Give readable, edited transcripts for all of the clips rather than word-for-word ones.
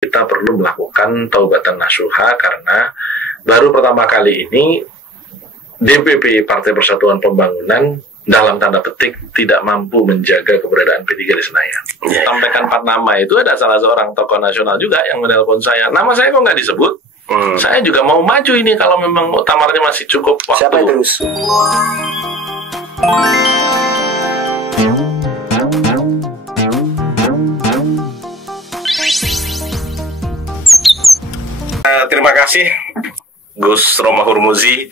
kita perlu melakukan taubatan nasuha karena baru pertama kali ini DPP Partai Persatuan Pembangunan dalam tanda petik tidak mampu menjaga keberadaan P3 di Senayan. Sampaikan 4 nama itu ada salah seorang tokoh nasional juga yang menelpon saya. Nama saya kok nggak disebut? Saya juga mau maju ini kalau memang muktamarnya masih cukup waktu. Siapa itu, Gus? Terima kasih Gus Romah Hurmuzi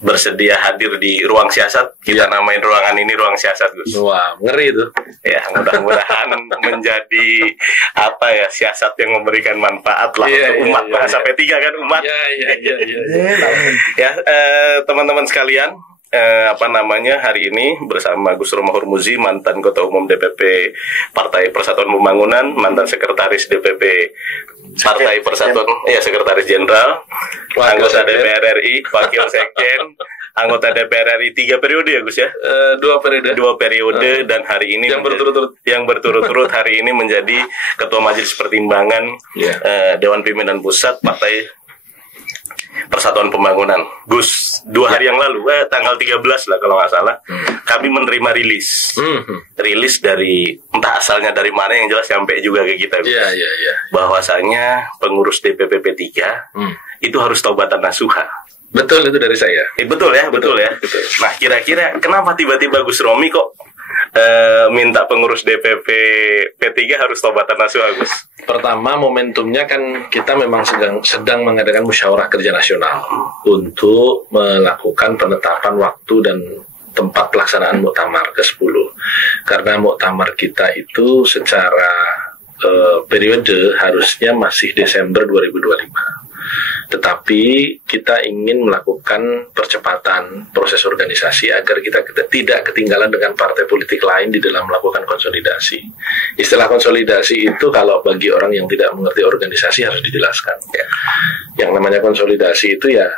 bersedia hadir di ruang siasat. Kita namain ruangan ini ruang siasat, Gus. Wah, ngeri itu. Ya, mudah-mudahan menjadi apa ya, siasat yang memberikan manfaat lah untuk umat. Bahasa P3 kan umat. Ya, teman-teman sekalian, hari ini bersama Gus Romah Hurmuzi, mantan Ketua Umum DPP Partai Persatuan Pembangunan, mantan Sekretaris DPP Partai Persatuan, Sekretaris Jenderal, anggota DPR RI, Wakil Sekjen, anggota DPR RI 3 periode ya Gus ya? 2 periode dan hari ini yang berturut-turut hari ini menjadi Ketua Majelis Pertimbangan Dewan Pimpinan Pusat Partai Persatuan Pembangunan. Gus, 2 hari yang lalu, tanggal 13 lah kalau nggak salah, kami menerima rilis. Rilis dari, entah asalnya dari mana, yang jelas sampai juga ke kita, Gus. Bahwasanya pengurus DPP P3 itu harus taubatan nasuha. Betul, itu dari saya. Betul ya. Nah, kira-kira kenapa tiba-tiba Gus Romi kok minta pengurus DPP P3 harus taubatan nasuha, Gus? Pertama, momentumnya kan kita memang sedang mengadakan musyawarah kerja nasional untuk melakukan penetapan waktu dan tempat pelaksanaan muktamar ke-10. Karena muktamar kita itu secara periode harusnya masih Desember 2025. Tetapi kita ingin melakukan percepatan proses organisasi agar kita tidak ketinggalan dengan partai politik lain di dalam melakukan konsolidasi. Istilah konsolidasi itu kalau bagi orang yang tidak mengerti organisasi harus dijelaskan. Yang namanya konsolidasi itu ya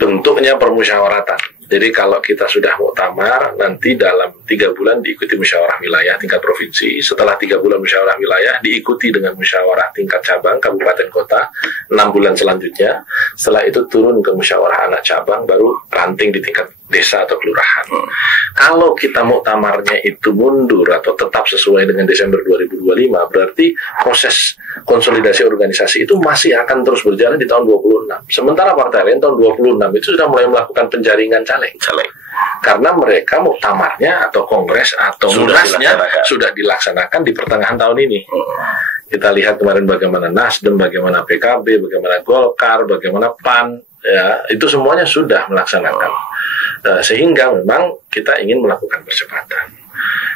bentuknya permusyawaratan. Jadi kalau kita sudah muktamar, nanti dalam 3 bulan diikuti musyawarah wilayah tingkat provinsi. Setelah 3 bulan musyawarah wilayah, diikuti dengan musyawarah tingkat cabang, kabupaten kota, 6 bulan selanjutnya. Setelah itu turun ke musyawarah anak cabang, baru ranting di tingkat desa atau kelurahan. Kalau kita muktamarnya itu mundur atau tetap sesuai dengan Desember 2025, berarti proses konsolidasi organisasi itu masih akan terus berjalan di tahun 26. Sementara partai lain tahun 26 itu sudah mulai melakukan penjaringan caleg. Karena mereka muktamarnya atau kongres atau munasnya sudah dilaksanakan di pertengahan tahun ini. Kita lihat kemarin bagaimana Nasdem, bagaimana PKB, bagaimana Golkar, bagaimana PAN, ya itu semuanya sudah melaksanakan. Sehingga memang kita ingin melakukan percepatan.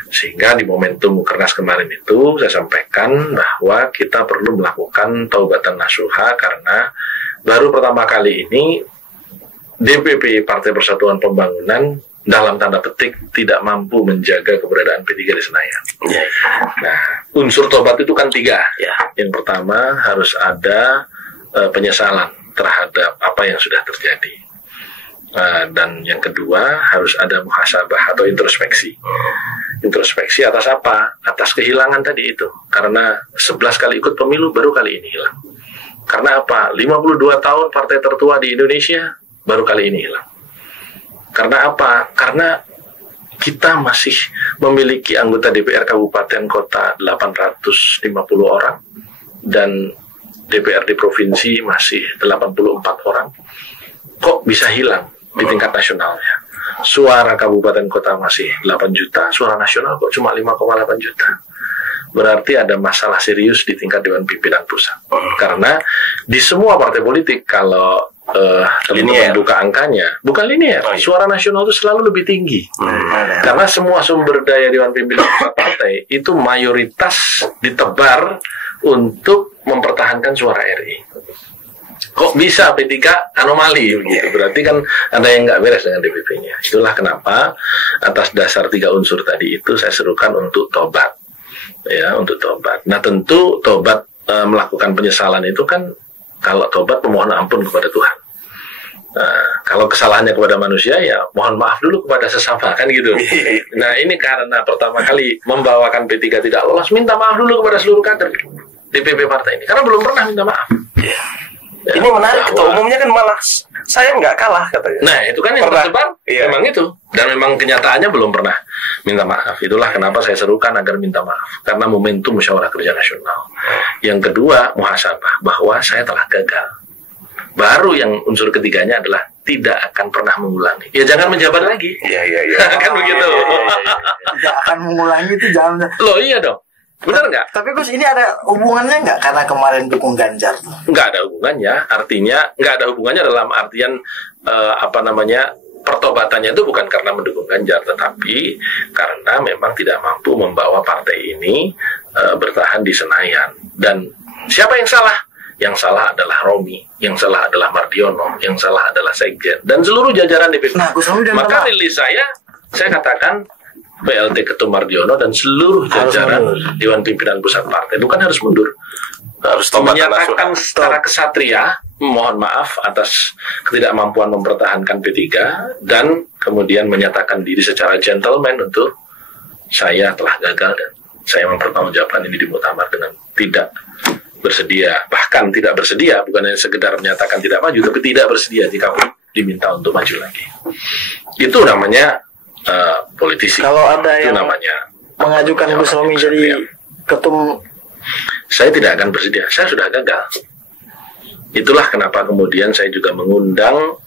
Sehingga di momentum Mukernas kemarin itu saya sampaikan bahwa kita perlu melakukan taubatan nasuha karena baru pertama kali ini DPP Partai Persatuan Pembangunan dalam tanda petik tidak mampu menjaga keberadaan P3 di Senayan. Nah, unsur tobat itu kan 3. Yang pertama harus ada penyesalan terhadap apa yang sudah terjadi. Dan yang kedua harus ada muhasabah atau introspeksi. Introspeksi atas apa? Atas kehilangan tadi itu. Karena 11 kali ikut pemilu baru kali ini hilang. Karena apa? 52 tahun partai tertua di Indonesia baru kali ini hilang. Karena apa? Karena kita masih memiliki anggota DPR kabupaten kota 850 orang dan DPRD provinsi masih 84 orang. Kok bisa hilang di tingkat nasionalnya? Suara kabupaten kota masih 8 juta, suara nasional kok cuma 5,8 juta. Berarti ada masalah serius di tingkat Dewan Pimpinan Pusat. Karena di semua partai politik kalau teman-teman buka angkanya, bukan linear, suara nasional itu selalu lebih tinggi. Karena semua sumber daya Dewan Pimpinan Pusat partai itu mayoritas ditebar untuk mempertahankan suara RI. Kok bisa P3 anomali begitu? Berarti kan ada yang nggak beres dengan DPP-nya. Itulah kenapa atas dasar 3 unsur tadi itu saya serukan untuk tobat. Ya, untuk tobat. Nah, tentu tobat melakukan penyesalan itu kan kalau tobat memohon ampun kepada Tuhan. Kalau kesalahannya kepada manusia ya mohon maaf dulu kepada sesama kan gitu. Nah, ini karena pertama kali membawakan P3 tidak lolos, minta maaf dulu kepada seluruh kader. DPP partai ini karena belum pernah minta maaf. Ya. Ini menarik, ketua umumnya kan malah saya nggak kalah katanya. Nah itu kan yang tersebar, memang itu. Dan memang kenyataannya belum pernah minta maaf. Itulah kenapa saya serukan agar minta maaf. Karena momentum musyawarah kerja nasional. Yang kedua, muhasabah, bahwa saya telah gagal. Baru yang unsur ketiganya adalah tidak akan pernah mengulangi. Ya jangan menjabat lagi. Iya. Kan begitu. Tidak akan mengulangi itu jangan. Loh iya dong. Benar nggak? Tapi Gus, ini ada hubungannya nggak karena kemarin dukung Ganjar? Nggak ada hubungannya. Artinya nggak ada hubungannya dalam artian pertobatannya itu bukan karena mendukung Ganjar, tetapi karena memang tidak mampu membawa partai ini bertahan di Senayan. Dan siapa yang salah? Yang salah adalah Romi, yang salah adalah Mardiono, yang salah adalah Sekjen dan seluruh jajaran DPP. Nah, maka rilis saya katakan PLT Ketum Mardiono dan seluruh jajaran Dewan Pimpinan Pusat Partai bukan harus mundur, harus menyatakan secara kesatria mohon maaf atas ketidakmampuan mempertahankan P3 dan kemudian menyatakan diri secara gentleman untuk saya telah gagal dan saya mempertanggungjawabkan ini di muktamar dengan tidak bersedia, bahkan tidak bersedia, bukan hanya sekedar menyatakan tidak maju, tapi tidak bersedia jika diminta untuk maju lagi. Itu namanya politisi. Kalau ada itu yang namanya mengajukan Gus Romi jadi ketum, saya tidak akan bersedia. Saya sudah gagal. Itulah kenapa kemudian saya juga mengundang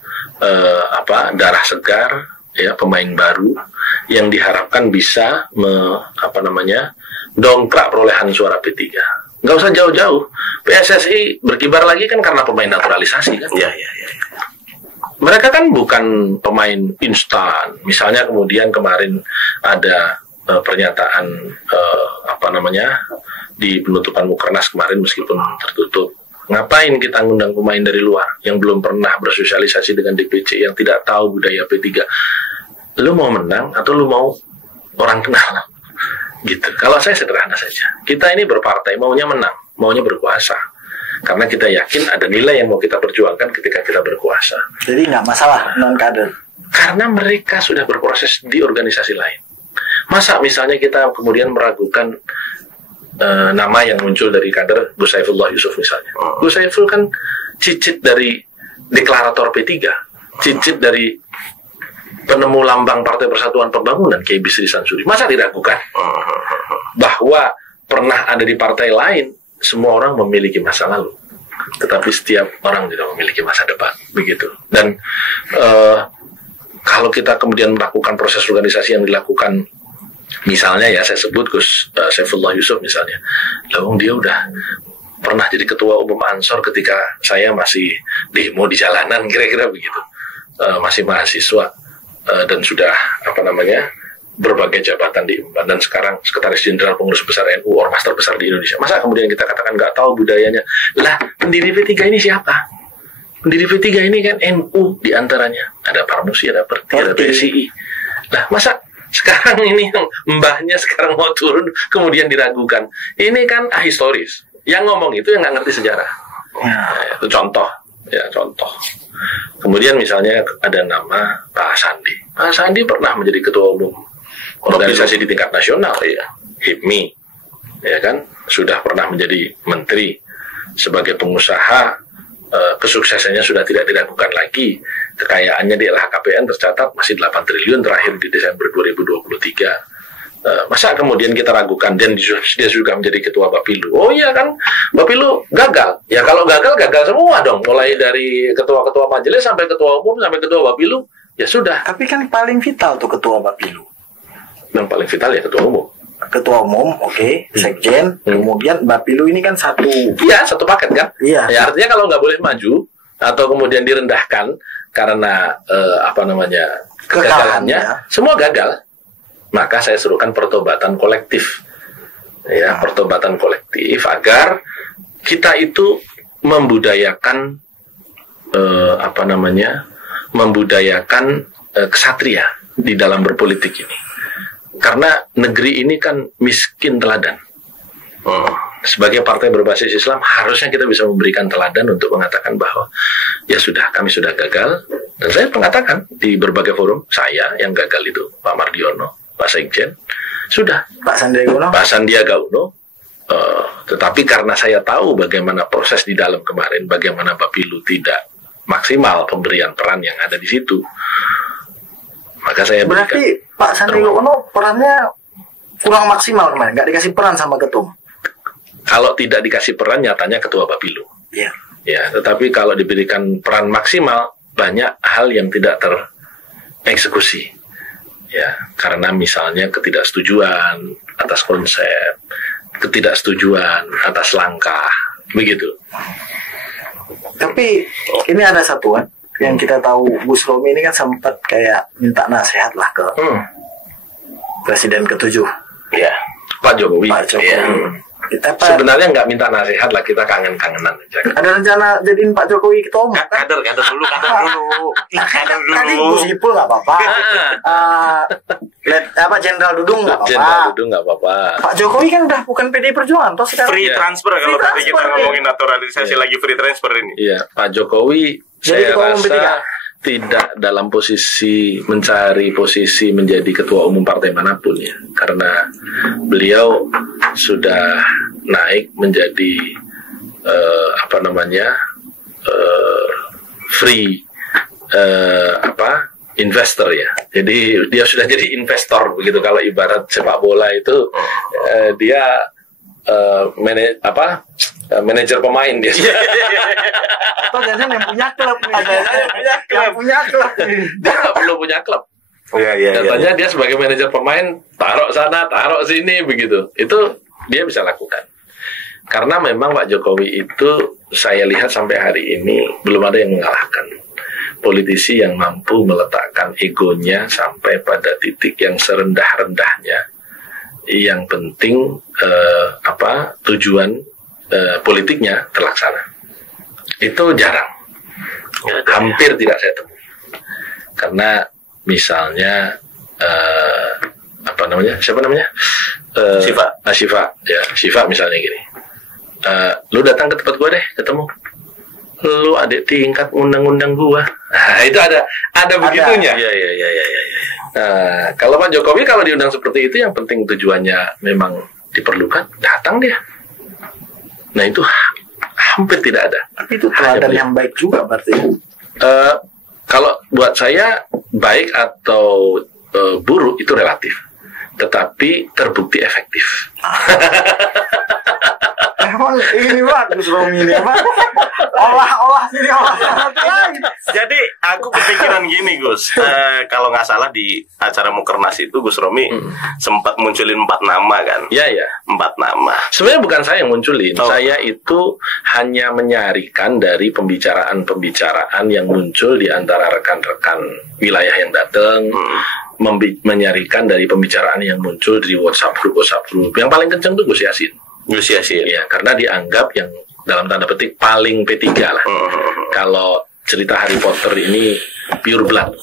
darah segar, ya, pemain baru yang diharapkan bisa dongkrak perolehan suara P3. Nggak usah jauh-jauh. PSSI berkibar lagi kan karena pemain naturalisasi kan. Iya. Mereka kan bukan pemain instan. Misalnya kemudian kemarin ada pernyataan di penutupan Mukernas kemarin meskipun tertutup. Ngapain kita ngundang pemain dari luar yang belum pernah bersosialisasi dengan DPC, yang tidak tahu budaya P3? Lu mau menang atau lu mau orang kenal? Gitu. Kalau saya sederhana saja. Kita ini berpartai maunya menang, maunya berkuasa. Karena kita yakin ada nilai yang mau kita perjuangkan ketika kita berkuasa. jadi nggak masalah non kader. Karena mereka sudah berproses di organisasi lain. Masa misalnya kita kemudian meragukan nama yang muncul dari kader Gus Saifullah Yusuf misalnya. Gus Saiful kan cicit dari deklarator P3, cicit dari penemu lambang Partai Persatuan Pembangunan Kiai Bisri Sansuri. Masa diragukan bahwa pernah ada di partai lain? Semua orang memiliki masa lalu, tetapi setiap orang tidak memiliki masa depan, begitu. Dan kalau kita kemudian melakukan proses organisasi yang dilakukan, misalnya ya saya sebut Gus Saifullah Yusuf misalnya, lalu dia udah pernah jadi ketua umum Ansor ketika saya masih demo di jalanan, kira-kira begitu, masih mahasiswa dan sudah berbagai jabatan di Emban, dan sekarang Sekretaris Jenderal Pengurus Besar NU, ormas terbesar di Indonesia. Masa kemudian kita katakan nggak tahu budayanya? Lah, pendiri P3 ini siapa? Pendiri P3 ini kan NU diantaranya. Ada Parmusi, ada Perti, ada PSII. Lah, masa sekarang ini yang mbahnya sekarang mau turun kemudian diragukan? Ini kan ahistoris. Yang ngomong itu yang nggak ngerti sejarah. Nah, itu contoh. Ya, contoh. Kemudian misalnya ada nama Pak Sandi. Pak Sandi pernah menjadi ketua umum organisasi di tingkat nasional, ya, HIPMI, ya kan, sudah pernah menjadi menteri. Sebagai pengusaha, kesuksesannya sudah tidak diragukan lagi. Kekayaannya di LHKPN tercatat masih 8 triliun terakhir di Desember 2023. Masa kemudian kita ragukan dan dia juga menjadi ketua Bapilu? Oh iya kan, Bapilu gagal. Ya kalau gagal semua dong, mulai dari ketua-ketua majelis sampai ketua umum sampai ketua Bapilu, ya sudah. Tapi kan paling vital tuh ketua Bapilu. Yang paling vital ya ketua umum. Ketua umum, oke, sekjen, kemudian Bapilu ini kan satu. Iya, satu paket kan. Iya. Ya, artinya kalau nggak boleh maju atau kemudian direndahkan karena kegagalannya, semua gagal. Maka saya serukan pertobatan kolektif, ya, pertobatan kolektif agar kita itu membudayakan membudayakan kesatria di dalam berpolitik ini. Karena negeri ini kan miskin teladan. Sebagai partai berbasis Islam, harusnya kita bisa memberikan teladan untuk mengatakan bahwa ya sudah, kami sudah gagal. Dan saya mengatakan di berbagai forum, saya yang gagal itu, Pak Mardiono, Pak Sekjen, sudah. Pak Sandiaga Uno, Tetapi karena saya tahu bagaimana proses di dalam kemarin, bagaimana Bapilu tidak maksimal pemberian peran yang ada di situ, maka saya berikan. Berarti Pak Sandiaga Uno perannya kurang maksimal kemarin, nggak dikasih peran sama ketum. Kalau tidak dikasih peran, nyatanya ketua Bapilu. Iya. Ya, tetapi kalau diberikan peran maksimal, banyak hal yang tidak tereksekusi. Ya, karena misalnya ketidaksetujuan atas konsep, ketidaksetujuan atas langkah, begitu. Tapi ini ada satu kan, yang kita tahu Gus Romi ini kan sempat kayak minta nasihat lah ke Presiden ke-7. Ya. Pak Jokowi. Pak Jokowi. Ya. Kita Sebenarnya nggak minta nasihat lah, kita kangen-kangenan aja. ada rencana jadiin Pak Jokowi ketua umum kan? Kader dulu. Tadi Gus Ipul nggak apa-apa. Jenderal Dudung nggak apa-apa. Jenderal Dudung nggak apa-apa. Pak Jokowi kan udah bukan PDI Perjuangan toh sekarang. Free transfer kalau Free tadi kita transfer, ngomongin naturalisasi lagi free transfer ini. Iya, Pak Jokowi Jadi saya ketua umum rasa P3? tidak dalam posisi mencari posisi menjadi ketua umum partai manapun ya, karena beliau sudah naik menjadi free investor ya. Jadi dia sudah jadi investor begitu. Kalau ibarat sepak bola itu dia manajer pemain dia. Atau jangan yang punya klub nih. Yang punya klub. Dia nggak perlu punya klub. Katanya dia sebagai manajer pemain, taruh sana, taruh sini begitu. Itu dia bisa lakukan. Karena memang Pak Jokowi itu saya lihat sampai hari ini belum ada yang mengalahkan politisi yang mampu meletakkan egonya sampai pada titik yang serendah-rendahnya. Yang penting tujuan politiknya terlaksana. Itu jarang, hampir tidak saya temui. Karena misalnya siapa namanya? Syifa ya, Syifa misalnya gini. Lu datang ke tempat gua deh, ketemu. Lu adik tingkat undang-undang gua. Nah, itu ada begitunya. Iya. Nah, kalau Pak Jokowi kalau diundang seperti itu, yang penting tujuannya memang diperlukan, datang dia. Nah, itu hampir tidak ada. Tapi itu teladan yang baik juga berarti. Kalau buat saya baik atau buruk itu relatif, tetapi terbukti efektif. Emang ini bagus Romi ini apa? Olah sini olah. Jadi aku kepikiran gini Gus, kalau nggak salah di acara Mukernas itu Gus Romi sempat munculin 4 nama kan? Iya. 4 nama. Sebenarnya bukan saya yang munculin, saya itu hanya menyarikan dari pembicaraan yang muncul di antara rekan-rekan wilayah yang datang, menyarikan dari pembicaraan yang muncul di WhatsApp group. Yang paling kenceng tuh Gus Yassin. Ya, karena dianggap yang dalam tanda petik paling P3 lah. Kalau cerita Harry Potter ini pure blood.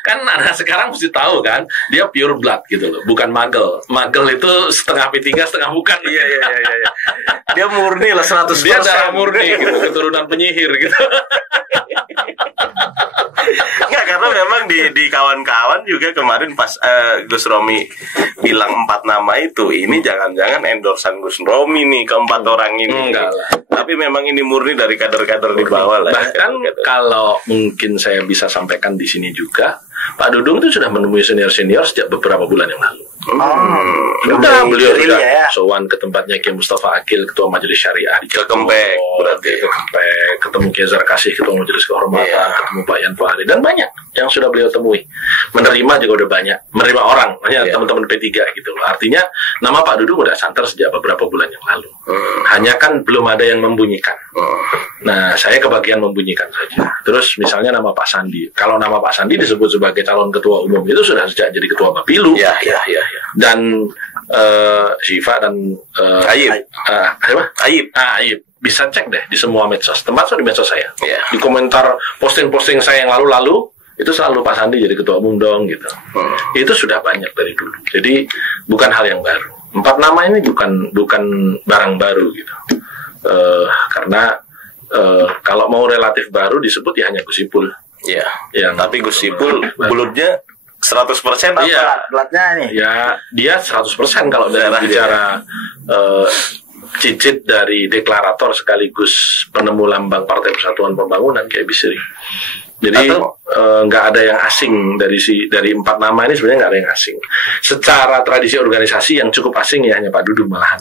Kan anak sekarang mesti tahu kan, dia pure blood gitu loh, bukan magel. Magel itu setengah P3 setengah bukan. Iya. Dia murni lah 100%. Dia darah murni gitu, keturunan penyihir gitu. Enggak, karena memang di kawan-kawan juga kemarin pas Gus Romi bilang 4 nama itu, ini jangan-jangan endorsan Gus Romi nih ke-4 orang ini. Enggak lah. Tapi memang ini murni dari kader-kader di bawah lah. Bahkan kalau mungkin saya bisa sampaikan di sini juga, Pak Dudung itu sudah menemui senior-senior sejak beberapa bulan yang lalu. Beliau sudah sowan ke tempatnya Kiai Mustafa Akil, Ketua Majelis Syariah di Kempek, ketemu Kiai Zarkasih, Ketua Majelis Kehormatan, ketemu Pak Yan Fahri, dan banyak yang sudah beliau temui. Menerima juga udah banyak, menerima orang, hanya teman-teman P3 gitu. Artinya nama Pak Dudung udah santer sejak beberapa bulan yang lalu. Hanya kan belum ada yang membunyikan. Nah, saya kebagian membunyikan saja. Terus misalnya nama Pak Sandi. Kalau nama Pak Sandi disebut sebagai calon ketua umum itu sudah sejak jadi ketua Bapilu. Iya. Dan Syifa dan Aib bisa cek deh di semua medsos, termasuk di medsos saya. Di komentar posting-posting saya yang lalu-lalu itu selalu Pak Sandi jadi ketua umum dong gitu. Itu sudah banyak dari dulu. Jadi bukan hal yang baru. 4 nama ini bukan barang baru gitu. Karena kalau mau relatif baru disebut ya hanya Gus Ipul. Tapi Gus Ipul bulutnya 100% apa? Iya. Bloodnya nih. Ya, dia 100% kalau dari bicara cicit dari deklarator sekaligus penemu lambang Partai Persatuan Pembangunan kayak Bisri. Jadi nggak ada yang asing dari 4 nama ini, sebenarnya nggak ada yang asing. Secara tradisi organisasi yang cukup asing ya hanya Pak Dudung malahan.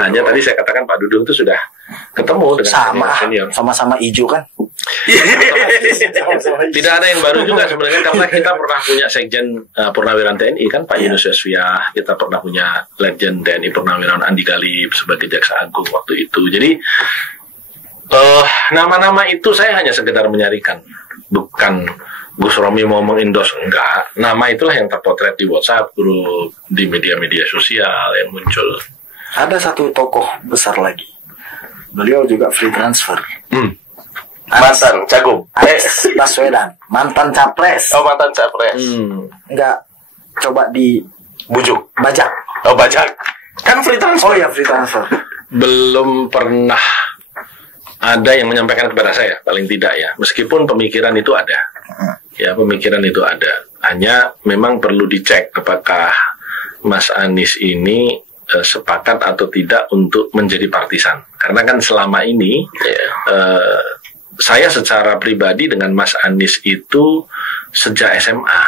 Hanya tadi saya katakan Pak Dudung itu sudah ketemu dengan senior. Sama-sama hijau kan. Tidak ada yang baru juga sebenarnya, karena kita pernah punya Sekjen Purnawiran TNI kan Pak Yunus Yosfiah, kita pernah punya Legend TNI Purnawiran Andi Galib sebagai Jaksa Agung waktu itu. Jadi nama-nama itu saya hanya sekedar menyarikan, bukan Gus Romi mau mengendos, enggak. Nama itulah yang terpotret di WhatsApp grup, di media-media sosial yang muncul. Ada satu tokoh besar lagi, beliau juga free transfer. Mantan Cagup Anies Baswedan, mantan capres. Oh, mantan capres. Enggak, coba di Bujuk. bajak. Oh, bajak. Kan free transfer. Oh ya, free transfer. Belum pernah ada yang menyampaikan kepada saya, paling tidak ya. Meskipun pemikiran itu ada. Ya, pemikiran itu ada. Hanya memang perlu dicek apakah Mas Anies ini sepakat atau tidak untuk menjadi partisan. Karena kan selama ini saya secara pribadi dengan Mas Anies itu sejak SMA.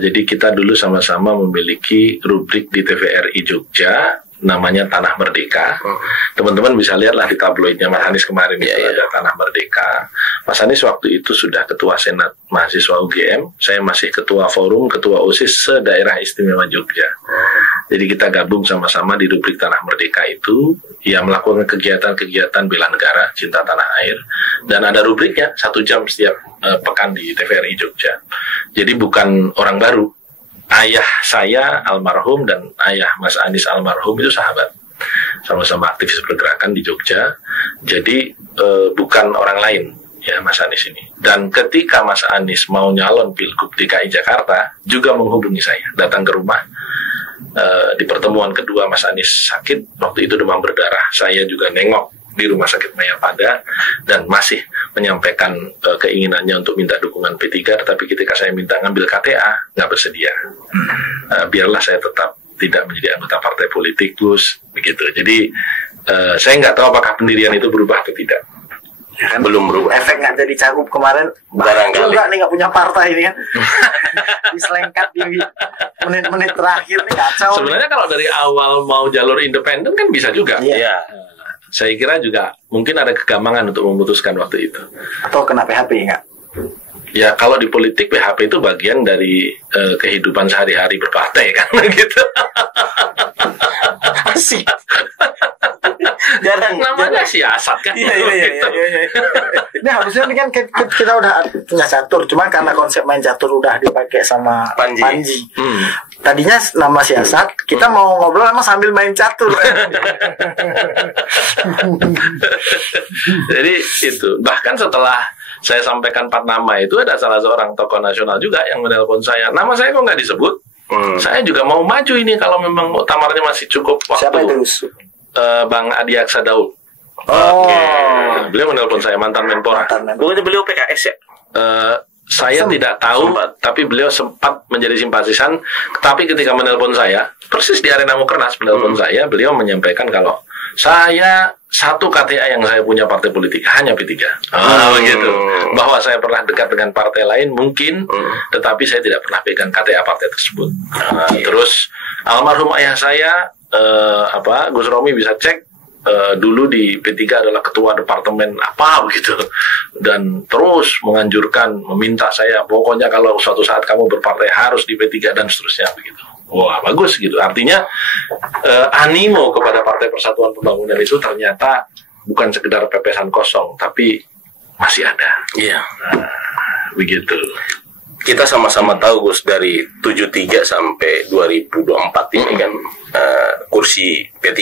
Jadi kita dulu sama-sama memiliki rubrik di TVRI Jogja, namanya Tanah Merdeka. Teman-teman bisa lihatlah di tabloidnya Mas Anies kemarin itu ada Tanah Merdeka. Mas Anies waktu itu sudah ketua Senat Mahasiswa UGM, saya masih ketua forum, ketua OSIS se-Daerah Istimewa Jogja. Jadi kita gabung sama-sama di rubrik Tanah Merdeka itu, ya melakukan kegiatan-kegiatan bela negara, cinta tanah air, dan ada rubriknya 1 jam setiap pekan di TVRI Jogja. Jadi bukan orang baru. Ayah saya almarhum dan ayah Mas Anies almarhum itu sahabat, sama-sama aktivis pergerakan di Jogja. Jadi bukan orang lain ya Mas Anies ini. Dan ketika Mas Anies mau nyalon Pilgub DKI Jakarta juga menghubungi saya, datang ke rumah. Di pertemuan kedua Mas Anies sakit, waktu itu demam berdarah, saya juga nengok di Rumah Sakit Mayapada dan masih menyampaikan keinginannya untuk minta dukungan P3, tetapi ketika saya minta ngambil KTA nggak bersedia. Biarlah saya tetap tidak menjadi anggota partai politik, Gus, begitu. Jadi saya nggak tahu apakah pendirian itu berubah atau tidak. Ya kan? Belum berubah. Efek nggak jadi Cagup kemarin, barangkali juga nih nggak punya partai ini kan. Diselengkat di menit-menit terakhir nih, kacau. Sebenarnya kalau dari awal mau jalur independen kan bisa juga. Iya. Saya kira juga mungkin ada kegamangan untuk memutuskan waktu itu. Atau kena PHP nggak? Ya kalau di politik PHP itu bagian dari kehidupan sehari-hari berpartai kan gitu. Asik. Jarang. Namanya siasat kan. Iya. Ini harusnya ini kan kita udah punya catur, cuman karena konsep main catur udah dipakai sama Panji. Tadinya nama siasat, kita mau ngobrol emang sambil main catur. Jadi itu, bahkan setelah saya sampaikan 4 nama itu, ada salah seorang tokoh nasional juga yang menelpon saya. Nama saya kok nggak disebut? Saya juga mau maju ini kalau memang muktamarnya masih cukup waktu. Siapa itu? Bang Adi Aksa Daud. Beliau menelpon saya, mantan Menpora. Bukannya beliau PKS ya? Saya tidak tahu, tapi beliau sempat menjadi simpatisan. Tapi ketika menelpon saya, persis di arena Mukernas menelpon saya, beliau menyampaikan kalau saya satu KTA yang saya punya partai politik hanya P3. Begitu. Bahwa saya pernah dekat dengan partai lain mungkin, tetapi saya tidak pernah pegang KTA partai tersebut. Terus almarhum ayah saya, Gus Romi bisa cek. Dulu di P3 adalah ketua departemen apa begitu, dan terus menganjurkan, meminta saya pokoknya kalau suatu saat kamu berpartai harus di P3 dan seterusnya begitu. Wah, bagus gitu. Artinya animo kepada Partai Persatuan Pembangunan itu ternyata bukan sekedar pepesan kosong, tapi masih ada. Iya. Begitu. Kita sama-sama tahu, Gus, dari 73 sampai 2024 ini kan kursi P3.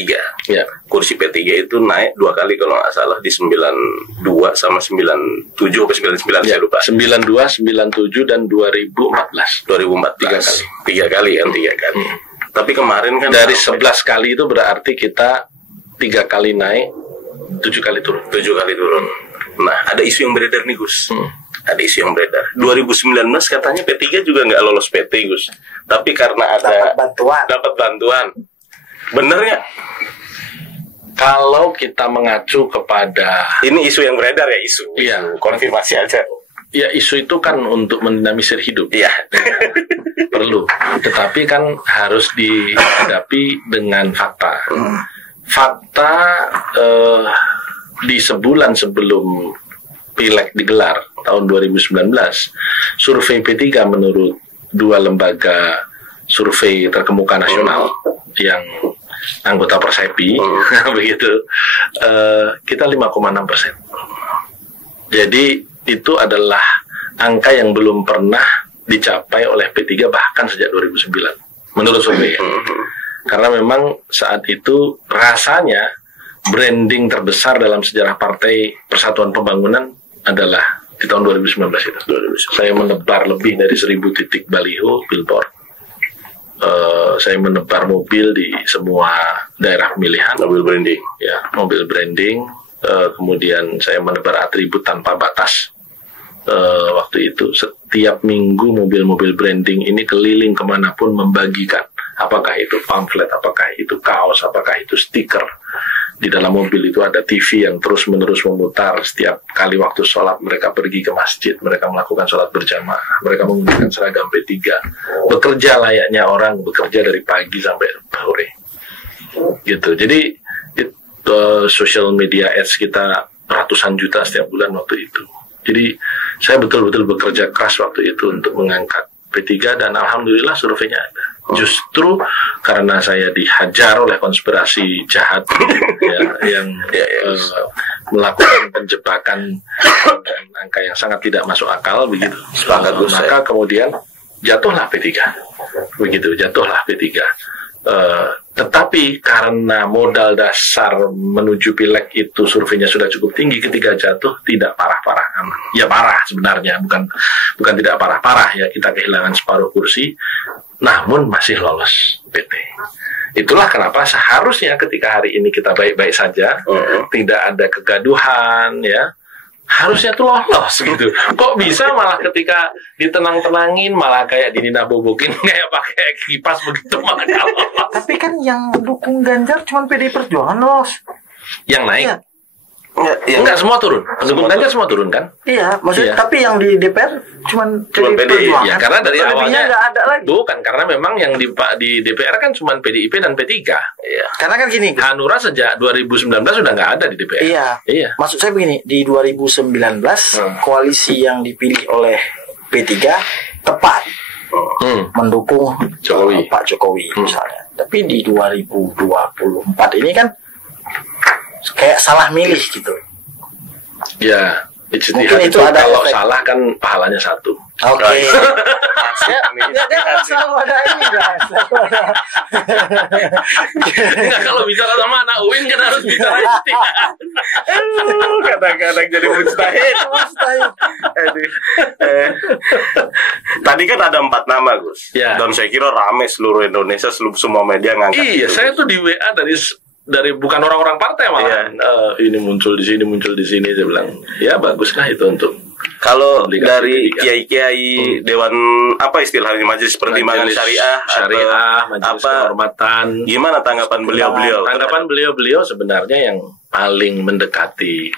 Ya. Kursi P3 itu naik 2 kali kalau nggak salah, di 92 sama 97 atau 99 saya lupa. 92, 97 dan 2014. 2014. 3 kali kan, 3 kali. Tapi kemarin kan dari 11 kali itu berarti kita 3 kali naik, 7 kali turun. 7 kali turun. Nah, ada isu yang beredar nih, Gus. ada isu yang beredar. 2019 katanya P3 juga nggak lolos PT, Gus. Tapi karena ada dapat bantuan. Bener nggak? Kalau kita mengacu kepada ini isu yang beredar ya, isu konfirmasi aja. Ya, isu itu kan untuk mendinamisir hidup. Iya. Perlu. Tetapi kan harus dihadapi dengan fakta. Fakta di sebulan sebelum Pileg digelar tahun 2019, survei P3 menurut 2 lembaga survei terkemuka nasional yang anggota Persepi, begitu, kita 5,6%. Jadi itu adalah angka yang belum pernah dicapai oleh P3 bahkan sejak 2009 menurut survei. Karena memang saat itu rasanya branding terbesar dalam sejarah Partai Persatuan Pembangunan adalah di tahun 2019 itu. Saya menebar lebih dari 1.000 titik baliho billboard. Saya menebar mobil di semua daerah pemilihan. Mobil branding. Ya, mobil branding. Kemudian saya menebar atribut tanpa batas. Waktu itu setiap minggu mobil-mobil branding ini keliling kemanapun membagikan, apakah itu pamflet, apakah itu kaos, apakah itu stiker. Di dalam mobil itu ada TV yang terus-menerus memutar. Setiap kali waktu sholat mereka pergi ke masjid, mereka melakukan sholat berjamaah, mereka menggunakan seragam P3, bekerja layaknya orang bekerja dari pagi sampai sore gitu. Jadi social media ads kita ratusan juta setiap bulan waktu itu. Jadi saya betul-betul bekerja keras waktu itu untuk mengangkat P3 dan alhamdulillah surveinya ada. Justru karena saya dihajar oleh konspirasi jahat yang melakukan penjebakan dengan angka yang sangat tidak masuk akal begitu. Maka kemudian jatuhlah P3. Begitu, jatuhlah P3. Tetapi karena modal dasar menuju Pileg itu surveinya sudah cukup tinggi, ketika jatuh tidak parah-parah aman. Ya parah sebenarnya, bukan tidak parah-parah ya, kita kehilangan separuh kursi, namun masih lolos PT. Itulah kenapa seharusnya ketika hari ini kita baik-baik saja, tidak ada kegaduhan ya, harusnya tuh lolos gitu. Kok bisa malah ketika ditenang-tenangin malah kayak dininabobokin kayak pakai kipas begitu malah lolos. Tapi kan yang dukung Ganjar cuma PDI Perjuangan lolos. Yang naik? Enggak semua turun. Pendukung Ganjar semua turun kan? Iya, maksudnya tapi yang di DPR cuma PDI Perjuangan. Ya, karena dari awalnya nggak ada lagi. Bukan, karena memang yang di DPR kan cuma PDIP dan P3. Iya. Karena kan gini. Hanura sejak 2019 sudah nggak ada di DPR. Iya. Maksud saya begini, di 2019 koalisi yang dipilih oleh P3 tepat mendukung Pak Jokowi misalnya. Tapi di 2024 ini kan kayak salah milih gitu. Ya, mungkin itu ada kalau efek. Salah kan pahalanya 1. Oke. Dia kan selalu ada ini guys. Enggak, kalau bicara sama anak UIN kan harus bicara itu. Kadang-kadang jadi mustahil. Tadi kan ada 4 nama, Gus. Ya. Dan saya kira rame seluruh Indonesia, semua media ngangkat. Iya, saya tuh di WA dari bukan orang-orang partai malah. Ini muncul di sini saya bilang, ya baguslah itu untuk kalau dari kiai-kiai dewan apa istilahnya majelis pertimbangan syariah majelis kehormatan, gimana tanggapan beliau-beliau? Tanggapan beliau sebenarnya yang paling mendekati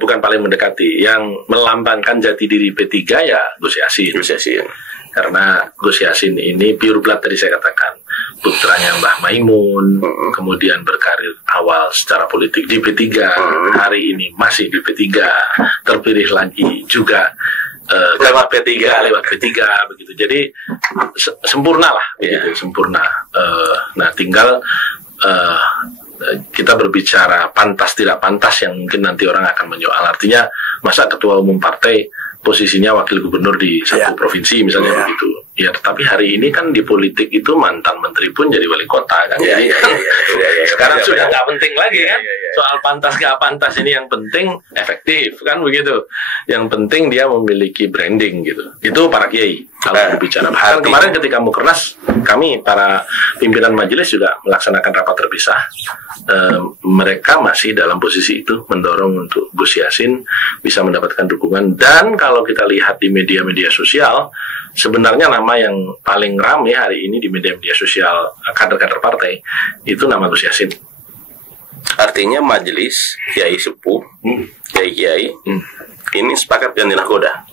bukan paling mendekati, yang melambangkan jati diri P3 ya Gus Yassin. Karena Gus Yassin ini pure blood tadi saya katakan, putranya Mbah Maimun, kemudian berkarir awal secara politik di P3, hari ini masih di P3, terpilih lagi juga lewat P3 begitu. Jadi sempurna lah, begitu, sempurna. Nah tinggal kita berbicara pantas tidak pantas yang mungkin nanti orang akan menyoal. Artinya masa ketua umum partai posisinya wakil gubernur di satu provinsi misalnya begitu. Ya, tetapi hari ini kan di politik itu mantan menteri pun jadi wali kota kan. Jadi Sekarang sudah nggak penting lagi kan. Soal pantas nggak pantas ini, yang penting efektif kan begitu. Yang penting dia memiliki branding gitu. Itu para kiai kalau berbicara. Bahkan kemarin ketika Mukernas, kami para pimpinan majelis juga melaksanakan rapat terpisah. Mereka masih dalam posisi itu mendorong untuk Gus Yassin bisa mendapatkan dukungan. Dan kalau kita lihat di media-media sosial, sebenarnya nama yang paling ramai hari ini di media-media sosial kader-kader partai itu nama Gus Yassin. Artinya majelis kiai sepuh, kiai ini sepakat ganti nahkoda.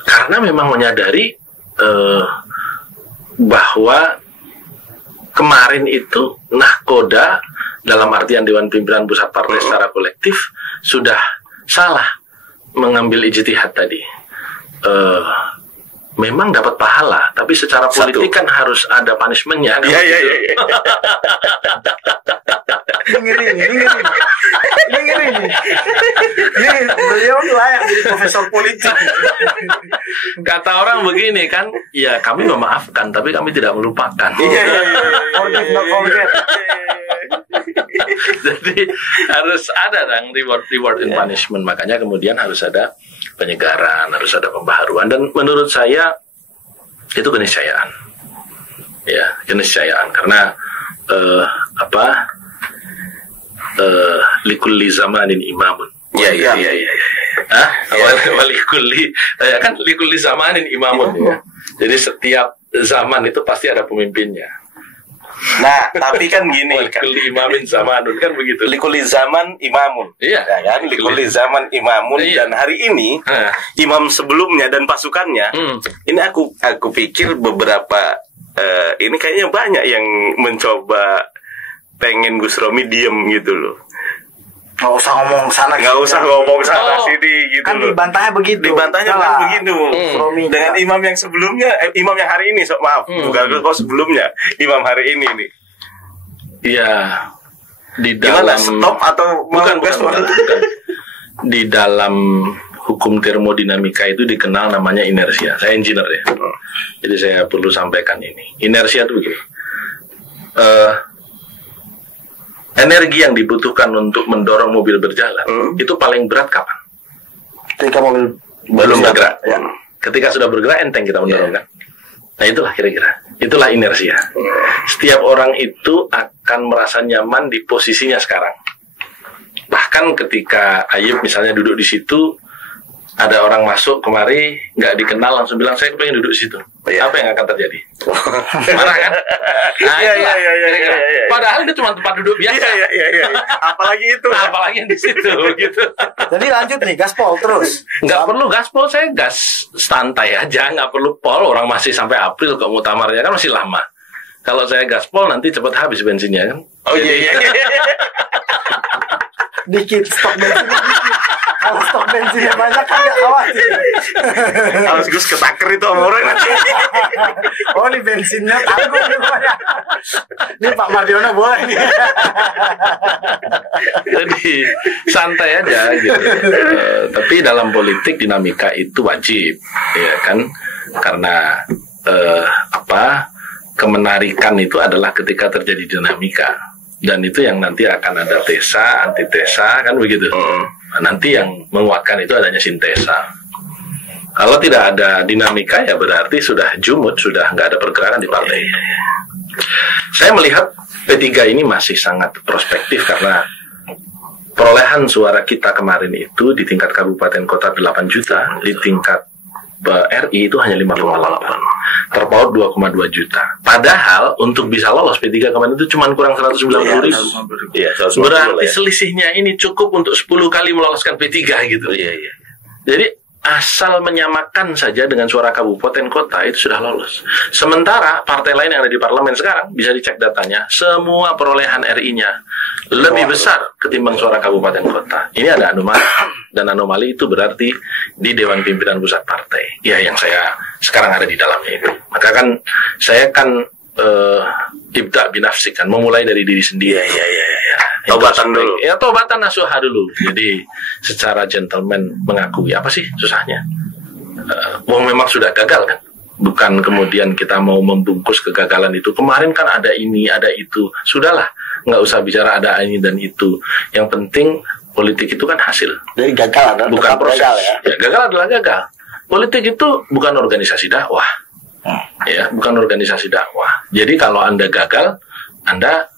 Karena memang menyadari bahwa kemarin itu nahkoda dalam artian Dewan Pimpinan Pusat Partai secara kolektif sudah salah mengambil ijtihad tadi. Memang dapat pahala, tapi secara politik kan harus ada punishment-nya. Iya. Ini beliau layak jadi profesor politik. Kata orang begini kan, ya kami memaafkan, tapi kami tidak melupakan. Forgive not forget. Jadi harus ada reward and punishment. Makanya kemudian harus ada penyegaran, harus ada pembaharuan. Dan menurut saya itu keniscayaan. Ya, keniscayaan karena likulli zamanin imamun. Iya. Kan likulli zamanin imamun ya. Jadi setiap zaman itu pasti ada pemimpinnya. Nah, tapi kan gini kan. Likulli imamin zamanun kan begitu. Likulli zaman imamun. Iya ya kan? Likulli zaman imamun. Iya. Dan hari ini imam sebelumnya dan pasukannya, ini aku pikir beberapa ini kayaknya banyak yang mencoba pengen Gus Romi diem gitu loh. Nggak usah ngomong sana, sini gitu kan loh. dibantahnya begitu. Dibantahnya kan begitu. Dengan imam yang sebelumnya, imam yang hari ini, bukan kok sebelumnya, imam hari ini nih. Iya. Di dalam stop atau bukan. Di dalam hukum termodinamika itu dikenal namanya inersia. Saya engineer ya. Jadi saya perlu sampaikan ini. Inersia itu begini. Energi yang dibutuhkan untuk mendorong mobil berjalan itu paling berat kapan? Ketika mobil belum bergerak. Ya. Ketika sudah bergerak enteng kita mendorong kan? Nah itulah kira-kira. Itulah inersia. Setiap orang itu akan merasa nyaman di posisinya sekarang. Bahkan ketika Ayub misalnya duduk di situ, ada orang masuk kemari nggak dikenal langsung bilang saya pengen duduk di situ. Apa yang akan terjadi? Marah kan? Nah, iya. Padahal itu cuma tempat duduk biasa. Iya. Apalagi itu. Apalagi yang di situ gitu. Jadi lanjut nih, gaspol terus. Nggak perlu gaspol, saya gas santai aja, nggak perlu pol. Orang masih sampai April kok muktamarnya kan masih lama. Kalau saya gaspol nanti cepat habis bensinnya kan. Oh iya. Dikit stok bensinnya dikit. Kalau stok bensinnya banyak kan nggak khawatir. Harus Gus ketaker itu orang nanti. Oh ini bensinnya tanggung nih banyak. Ini Pak Mardiono boleh nih. Jadi santai aja gitu. Tapi dalam politik dinamika itu wajib, ya kan? Karena kemenarikan itu adalah ketika terjadi dinamika. Dan itu yang nanti akan ada tesa, antitesa, kan begitu. Nanti yang menguatkan itu adanya sintesa. Kalau tidak ada dinamika ya berarti sudah jumud, sudah nggak ada pergerakan di partai. Saya melihat P3 ini masih sangat prospektif karena perolehan suara kita kemarin itu di tingkat kabupaten kota 8 juta, di tingkat RI itu hanya 5,8, terpaut 2,2 juta. Padahal untuk bisa lolos P3 kemarin itu cuma kurang 190 ribu. Ya, berarti selisihnya ini cukup untuk 10 kali meloloskan P3 gitu. Iya. Jadi asal menyamakan saja dengan suara kabupaten kota itu sudah lolos. Sementara partai lain yang ada di parlemen sekarang bisa dicek datanya, semua perolehan RI-nya lebih besar ketimbang suara kabupaten kota. Ini ada anomali, dan anomali itu berarti di Dewan Pimpinan Pusat Partai. Ya, yang saya sekarang ada di dalamnya itu. Maka kan saya kan ibda binafsik kan, memulai dari diri sendiri. Iya. Tobatan dulu. Ya, tobatan nasuha dulu. Jadi secara gentleman mengakui apa sih susahnya. Memang sudah gagal kan. Bukan kemudian kita mau membungkus kegagalan itu. Kemarin kan ada ini, ada itu. Sudahlah, nggak usah bicara ada ini dan itu. Yang penting politik itu kan hasil. Jadi gagal adalah bukan proses. Gagal, ya? Ya, gagal adalah gagal. Politik itu bukan organisasi dakwah. Ya, bukan organisasi dakwah. Jadi kalau Anda gagal, Anda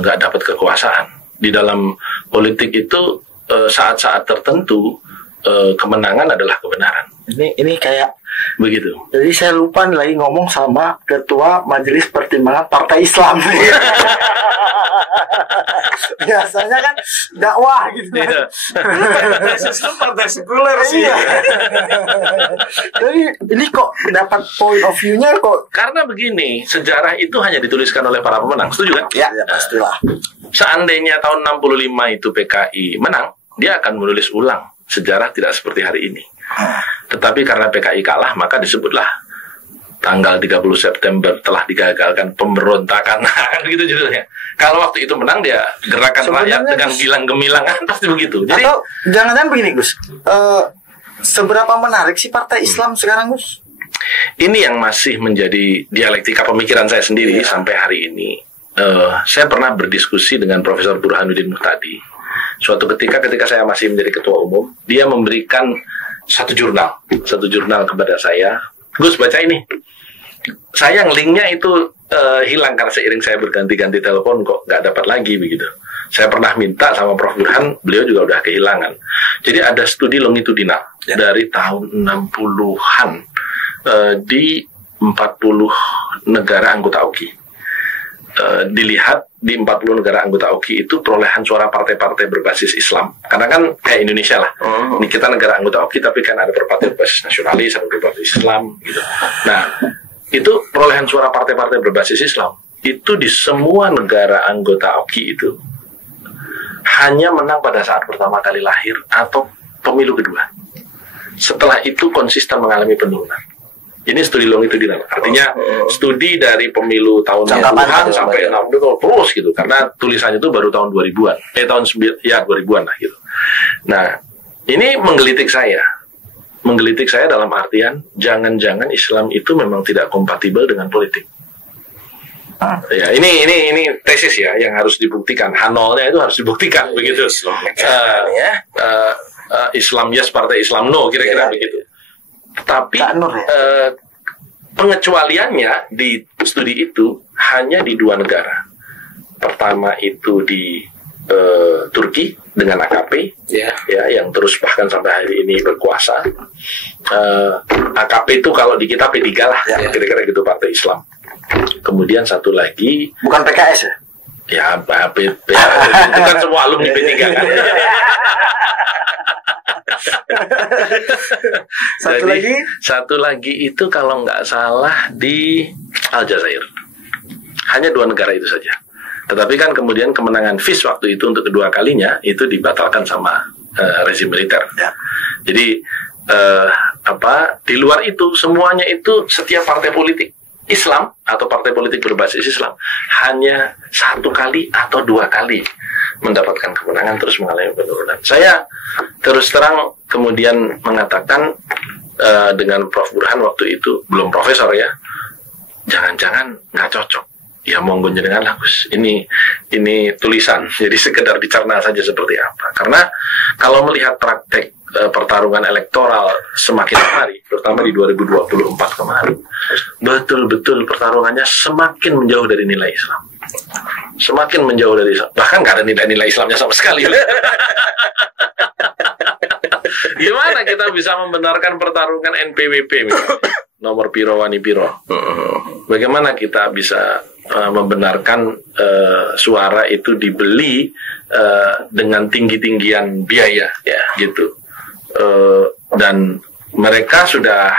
nggak dapat kekuasaan. Di dalam politik itu saat-saat tertentu kemenangan adalah kebenaran. Ini kayak begitu. Jadi saya lupa nih lagi ngomong sama ketua Majelis Pertimbangan Partai Islam. Biasanya kan dakwah gitu. Iya. Islam partai sekuler sih. Iya. Jadi ini kok dapat point of view-nya kok. Karena begini, sejarah itu hanya dituliskan oleh para pemenang. Setuju kan? Ya, pastilah. Seandainya tahun 65 itu PKI menang, dia akan menulis ulang sejarah tidak seperti hari ini. Tetapi karena PKI kalah, maka disebutlah tanggal 30 September telah digagalkan pemberontakan. Gitu judulnya. Kalau waktu itu menang, dia gerakan rakyat dengan gilang gemilang, pasti begitu. Jadi, atau jangan-jangan begini Gus, seberapa menarik sih Partai Islam sekarang Gus? ini yang masih menjadi dialektika pemikiran saya sendiri sampai hari ini. Saya pernah berdiskusi dengan Profesor Burhanuddin Muhtadi. Suatu ketika saya masih menjadi ketua umum, dia memberikan satu jurnal kepada saya. Gus, baca ini. Sayang linknya itu hilang karena seiring saya berganti-ganti telepon kok nggak dapat lagi begitu. Saya pernah minta sama Prof. Burhan, beliau juga udah kehilangan. Jadi ada studi longitudinal dari tahun 60-an di 40 negara anggota AUKI. Dilihat di 40 negara anggota AUKI itu perolehan suara partai-partai berbasis Islam. Karena kan kayak Indonesia lah. Ini kita negara anggota AUKI tapi kan ada partai berbasis nasionalis, ada berbasis Islam gitu. Nah, itu perolehan suara partai-partai berbasis Islam itu di semua negara anggota AUKI itu hanya menang pada saat pertama kali lahir atau pemilu kedua. Setelah itu konsisten mengalami penurunan. Ini studi longitudinal, artinya studi dari pemilu tahun 90-an sampai 60 terus gitu, karena tulisannya itu baru tahun 2000-an, tahun 2000-an lah gitu. Nah, ini menggelitik saya dalam artian jangan-jangan Islam itu memang tidak kompatibel dengan politik. Ya, ini tesis ya yang harus dibuktikan. Hanolnya itu harus dibuktikan begitu. Islam yes, partai Islam no, kira-kira begitu. Tapi pengecualiannya di studi itu hanya di 2 negara. Pertama itu di Turki dengan AKP, ya yang terus bahkan sampai hari ini berkuasa. AKP itu kalau di kita P3 lah, kira-kira gitu, partai Islam. Kemudian satu lagi, bukan PKS ya? Ya, itu kan semua alumni P3 kan. Satu lagi itu kalau nggak salah di Aljazair. Hanya 2 negara itu saja. Tetapi kan kemudian kemenangan FIS waktu itu untuk kedua kalinya itu dibatalkan sama rezim militer. Jadi di luar itu semuanya itu setiap partai politik Islam atau partai politik berbasis Islam hanya 1 kali atau 2 kali mendapatkan kemenangan terus mengalami penurunan. Saya terus terang kemudian mengatakan dengan Prof. Burhan waktu itu, belum profesor ya, jangan-jangan nggak cocok. Ya monggo jenengan lah Gus. Ini tulisan, jadi sekedar dicerna saja seperti apa. Karena kalau melihat praktek pertarungan elektoral semakin hari, terutama di 2024 kemarin, betul-betul pertarungannya semakin menjauh dari nilai Islam. Semakin menjauh dari Islam. Bahkan nggak ada nilai-nilai Islamnya sama sekali. Gimana kita bisa membenarkan pertarungan NPWP misalnya? Nomor piro wani piro. Bagaimana kita bisa membenarkan suara itu dibeli dengan tinggi-tinggian biaya ya gitu. Dan mereka sudah,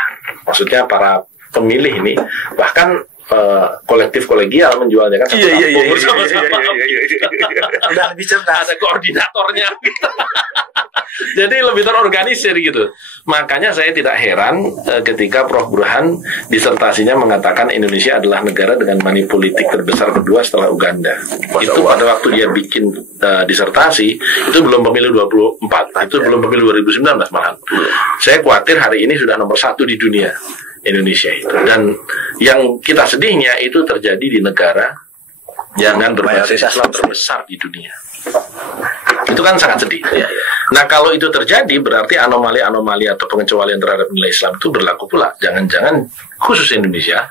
maksudnya para pemilih ini bahkan kolektif kolegial menjualnya kan bersama-sama. Udah lebih cerdas. Ada koordinatornya. Jadi lebih terorganisir gitu. Makanya saya tidak heran ketika Prof. Burhan disertasinya mengatakan Indonesia adalah negara dengan money politik terbesar kedua setelah Uganda. Itu pada waktu dia bikin disertasi, itu belum pemilu 24, itu belum pemilu 2019 malahan. Saya khawatir hari ini sudah nomor 1 di dunia Indonesia itu. Dan yang kita sedihnya itu terjadi di negara dengan berbasis Islam terbesar di dunia. Itu kan sangat sedih. Nah, kalau itu terjadi berarti anomali-anomali atau pengecualian terhadap nilai Islam itu berlaku pula. Jangan-jangan khusus Indonesia,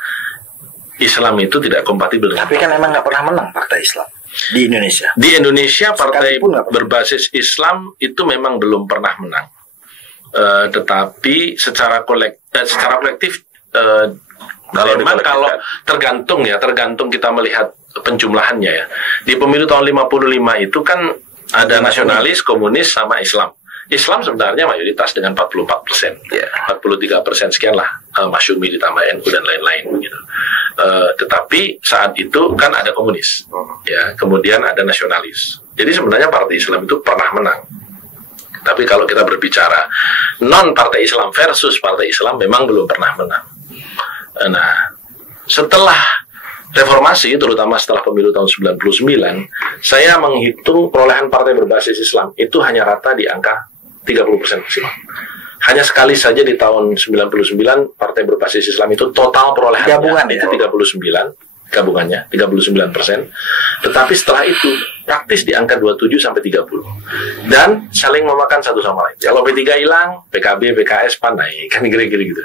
Islam itu tidak kompatibel. Tapi kan emang nggak pernah menang partai Islam di Indonesia. Di Indonesia partai berbasis Islam itu memang belum pernah menang. Tetapi secara kolektif kalau tergantung kita melihat penjumlahannya ya. Di pemilu tahun 55 itu kan ada nasionalis, komunis sama Islam. Islam sebenarnya mayoritas dengan 44%, 43% sekian lah, Masyumi ditambah NU dan lain-lain gitu. Tetapi saat itu kan ada komunis, ya, kemudian ada nasionalis. Jadi sebenarnya partai Islam itu pernah menang. Tapi kalau kita berbicara non partai Islam versus partai Islam memang belum pernah menang. Nah, setelah reformasi, terutama setelah pemilu tahun 99, saya menghitung perolehan partai berbasis Islam itu hanya rata di angka 30% maksimal. Hanya sekali saja di tahun 99 partai berbasis Islam itu total perolehannya gabungan itu 39%. Tetapi setelah itu praktis di angka 27-30 dan saling memakan satu sama lain. Kalau P3 hilang, PKB, PKS, PAN naik, kan kira-kira gitu.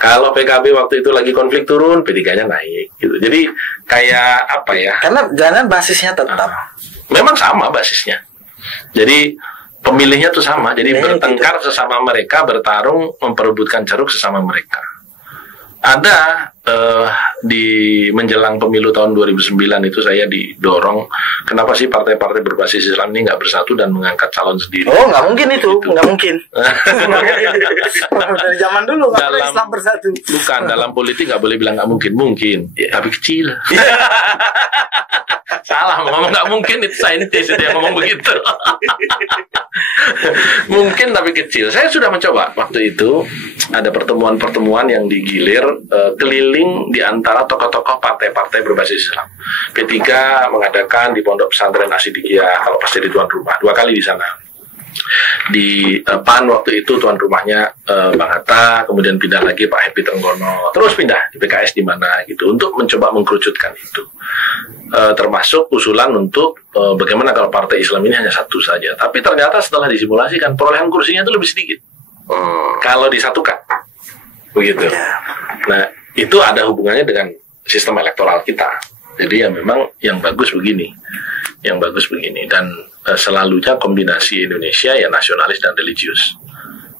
Kalau PKB waktu itu lagi konflik turun, P3-nya naik gitu. Jadi kayak apa ya? Karena jangan basisnya tetap. Memang sama basisnya. Jadi pemilihnya tuh sama. Jadi bertengkar sesama mereka, bertarung memperebutkan ceruk sesama mereka. Ada di menjelang pemilu tahun 2009 itu saya didorong, kenapa sih partai-partai berbasis Islam ini nggak bersatu dan mengangkat calon sendiri? Oh, nggak mungkin itu, nggak mungkin. Dari zaman dulu nggak boleh Islam bersatu. Bukan, dalam politik nggak boleh bilang nggak mungkin, tapi kecil. Salah, ngomong nggak mungkin, itu saintis itu yang ngomong begitu. Mungkin tapi kecil. Saya sudah mencoba waktu itu, ada pertemuan-pertemuan yang digilir keliling di antara tokoh-tokoh partai-partai berbasis Islam. P3 mengadakan di Pondok Pesantren Asidikiyah, kalau pasti di tuan rumah, 2 kali di sana. Di PAN waktu itu tuan rumahnya Bang Hatta, kemudian pindah lagi Pak Happy Trenggono, terus pindah di PKS di mana gitu, untuk mencoba mengkerucutkan itu. Termasuk usulan untuk bagaimana kalau partai Islam ini hanya satu saja. Tapi ternyata setelah disimulasikan perolehan kursinya itu lebih sedikit kalau disatukan, begitu. Nah, itu ada hubungannya dengan sistem elektoral kita. Jadi ya memang yang bagus begini, dan selalunya kombinasi Indonesia ya nasionalis dan religius.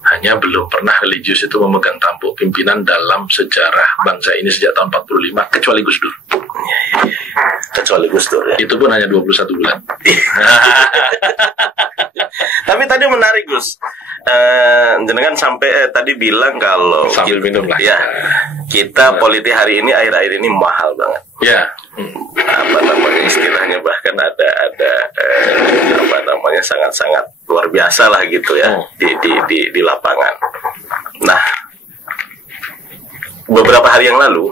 Hanya belum pernah religius itu memegang tampuk pimpinan dalam sejarah bangsa ini sejak tahun 45, kecuali Gus Dur. Kecuali Gus Dur ya. Itu pun hanya 21 bulan. Tapi tadi menarik Gus, jenengan sampai tadi bilang kalau sambil minum lah. Ya, kita politik hari ini akhir-akhir ini mahal banget. Ya. Apa namanya istilahnya, bahkan ada apa namanya sangat-sangat luar biasa lah gitu ya di lapangan. Nah, beberapa hari yang lalu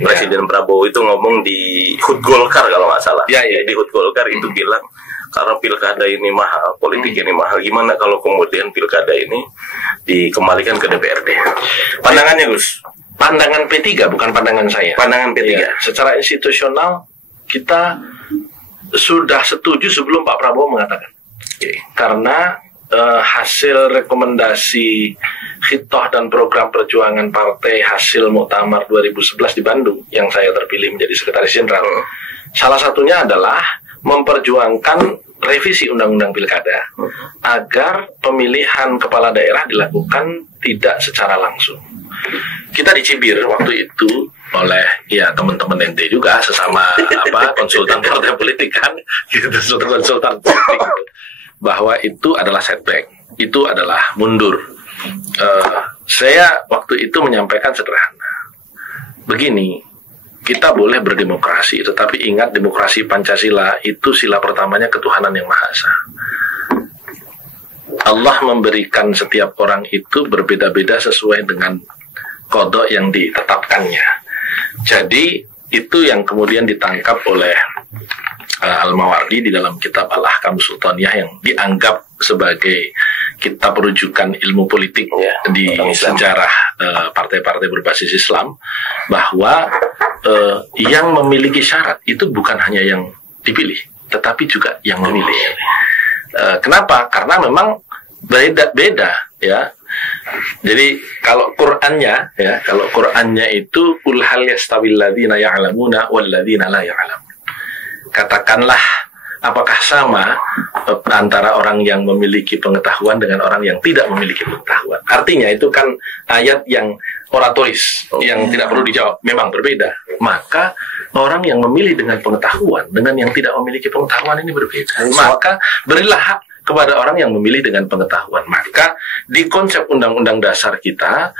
Presiden Prabowo itu ngomong di HUT Golkar kalau nggak salah. Ya. Di HUT Golkar itu bilang karena pilkada ini mahal, politik ini mahal, gimana kalau kemudian pilkada ini dikembalikan ke DPRD? Pandangannya Gus? Pandangan P3, bukan pandangan saya. Pandangan P3. Ya, secara institusional kita sudah setuju sebelum Pak Prabowo mengatakan. Karena hasil rekomendasi khitoh dan program perjuangan partai hasil Muktamar 2011 di Bandung yang saya terpilih menjadi sekretaris jenderal. Salah satunya adalah memperjuangkan revisi undang-undang pilkada agar pemilihan kepala daerah dilakukan tidak secara langsung. Kita dicibir waktu itu oleh ya teman-teman ente juga, sesama konsultan partai politik kan, gitu, konsultan politik, bahwa itu adalah setback, itu adalah mundur. Saya waktu itu menyampaikan sederhana, begini, kita boleh berdemokrasi, tetapi ingat demokrasi Pancasila itu sila pertamanya ketuhanan yang Maha Esa. Allah memberikan setiap orang itu berbeda-beda sesuai dengan kodok yang ditetapkannya. Jadi itu yang kemudian ditangkap oleh Al-Mawardi di dalam kitab Al-Ahkam Sultaniyah yang dianggap sebagai kitab rujukan ilmu politik di sejarah partai-partai berbasis Islam, bahwa yang memiliki syarat itu bukan hanya yang dipilih, tetapi juga yang memilih. Kenapa? Karena memang beda ya. Jadi kalau Qur'annya itu qul hal yastawil ladzina ya'lamuna wal ladzina la ya'lamun. Katakanlah, apakah sama antara orang yang memiliki pengetahuan dengan orang yang tidak memiliki pengetahuan? Artinya itu kan ayat yang oratoris, yang tidak perlu dijawab. Memang berbeda. Maka orang yang memilih dengan pengetahuan dengan yang tidak memiliki pengetahuan ini berbeda. Maka berilah hak kepada orang yang memilih dengan pengetahuan. Maka di konsep undang-undang dasar kita,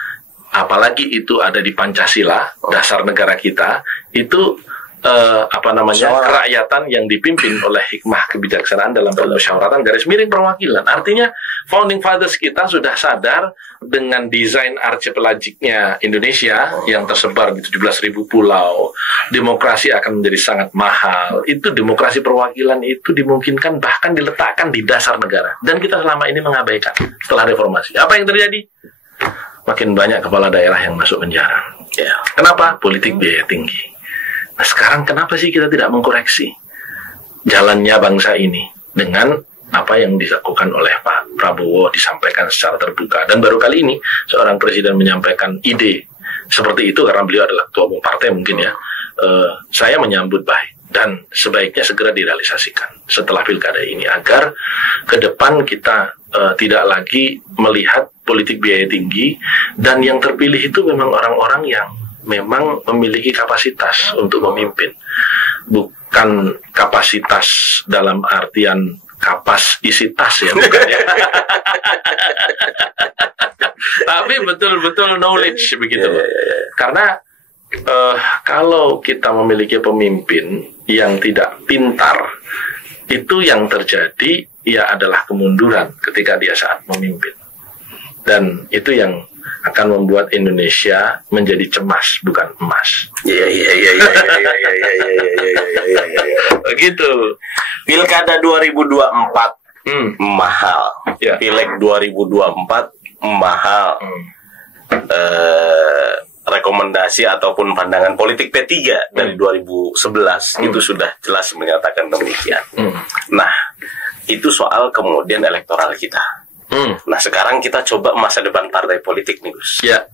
apalagi itu ada di Pancasila, dasar negara kita, itu kerakyatan yang dipimpin oleh hikmah kebijaksanaan dalam permusyawaratan garis miring perwakilan. Artinya founding fathers kita sudah sadar dengan desain archipelagicnya Indonesia yang tersebar di 17.000 pulau, demokrasi akan menjadi sangat mahal. Itu demokrasi perwakilan itu dimungkinkan bahkan diletakkan di dasar negara. Dan kita selama ini mengabaikan setelah reformasi. Apa yang terjadi? Makin banyak kepala daerah yang masuk penjara. Kenapa? Politik biaya tinggi. Nah, sekarang kenapa sih kita tidak mengkoreksi jalannya bangsa ini dengan apa yang dilakukan oleh Pak Prabowo, disampaikan secara terbuka. Dan baru kali ini seorang presiden menyampaikan ide seperti itu karena beliau adalah ketua umum partai mungkin ya. Saya menyambut baik dan sebaiknya segera direalisasikan setelah pilkada ini agar ke depan kita tidak lagi melihat politik biaya tinggi dan yang terpilih itu memang orang-orang yang memang memiliki kapasitas untuk memimpin, bukan kapasitas dalam artian kapas isi tas ya, bukan ya. Tapi betul-betul knowledge begitu loh. Karena kalau kita memiliki pemimpin yang tidak pintar, itu yang terjadi ya adalah kemunduran ketika dia saat memimpin, dan itu yang akan membuat Indonesia menjadi cemas bukan emas. Begitu. Pilkada 2024 mahal. Pileg 2024 mahal. Rekomendasi ataupun pandangan politik P3 dari 2011 itu sudah jelas menyatakan demikian. Nah, itu soal kemudian elektoral kita. Nah, sekarang kita coba masa depan partai politik nih, Gus. Ya.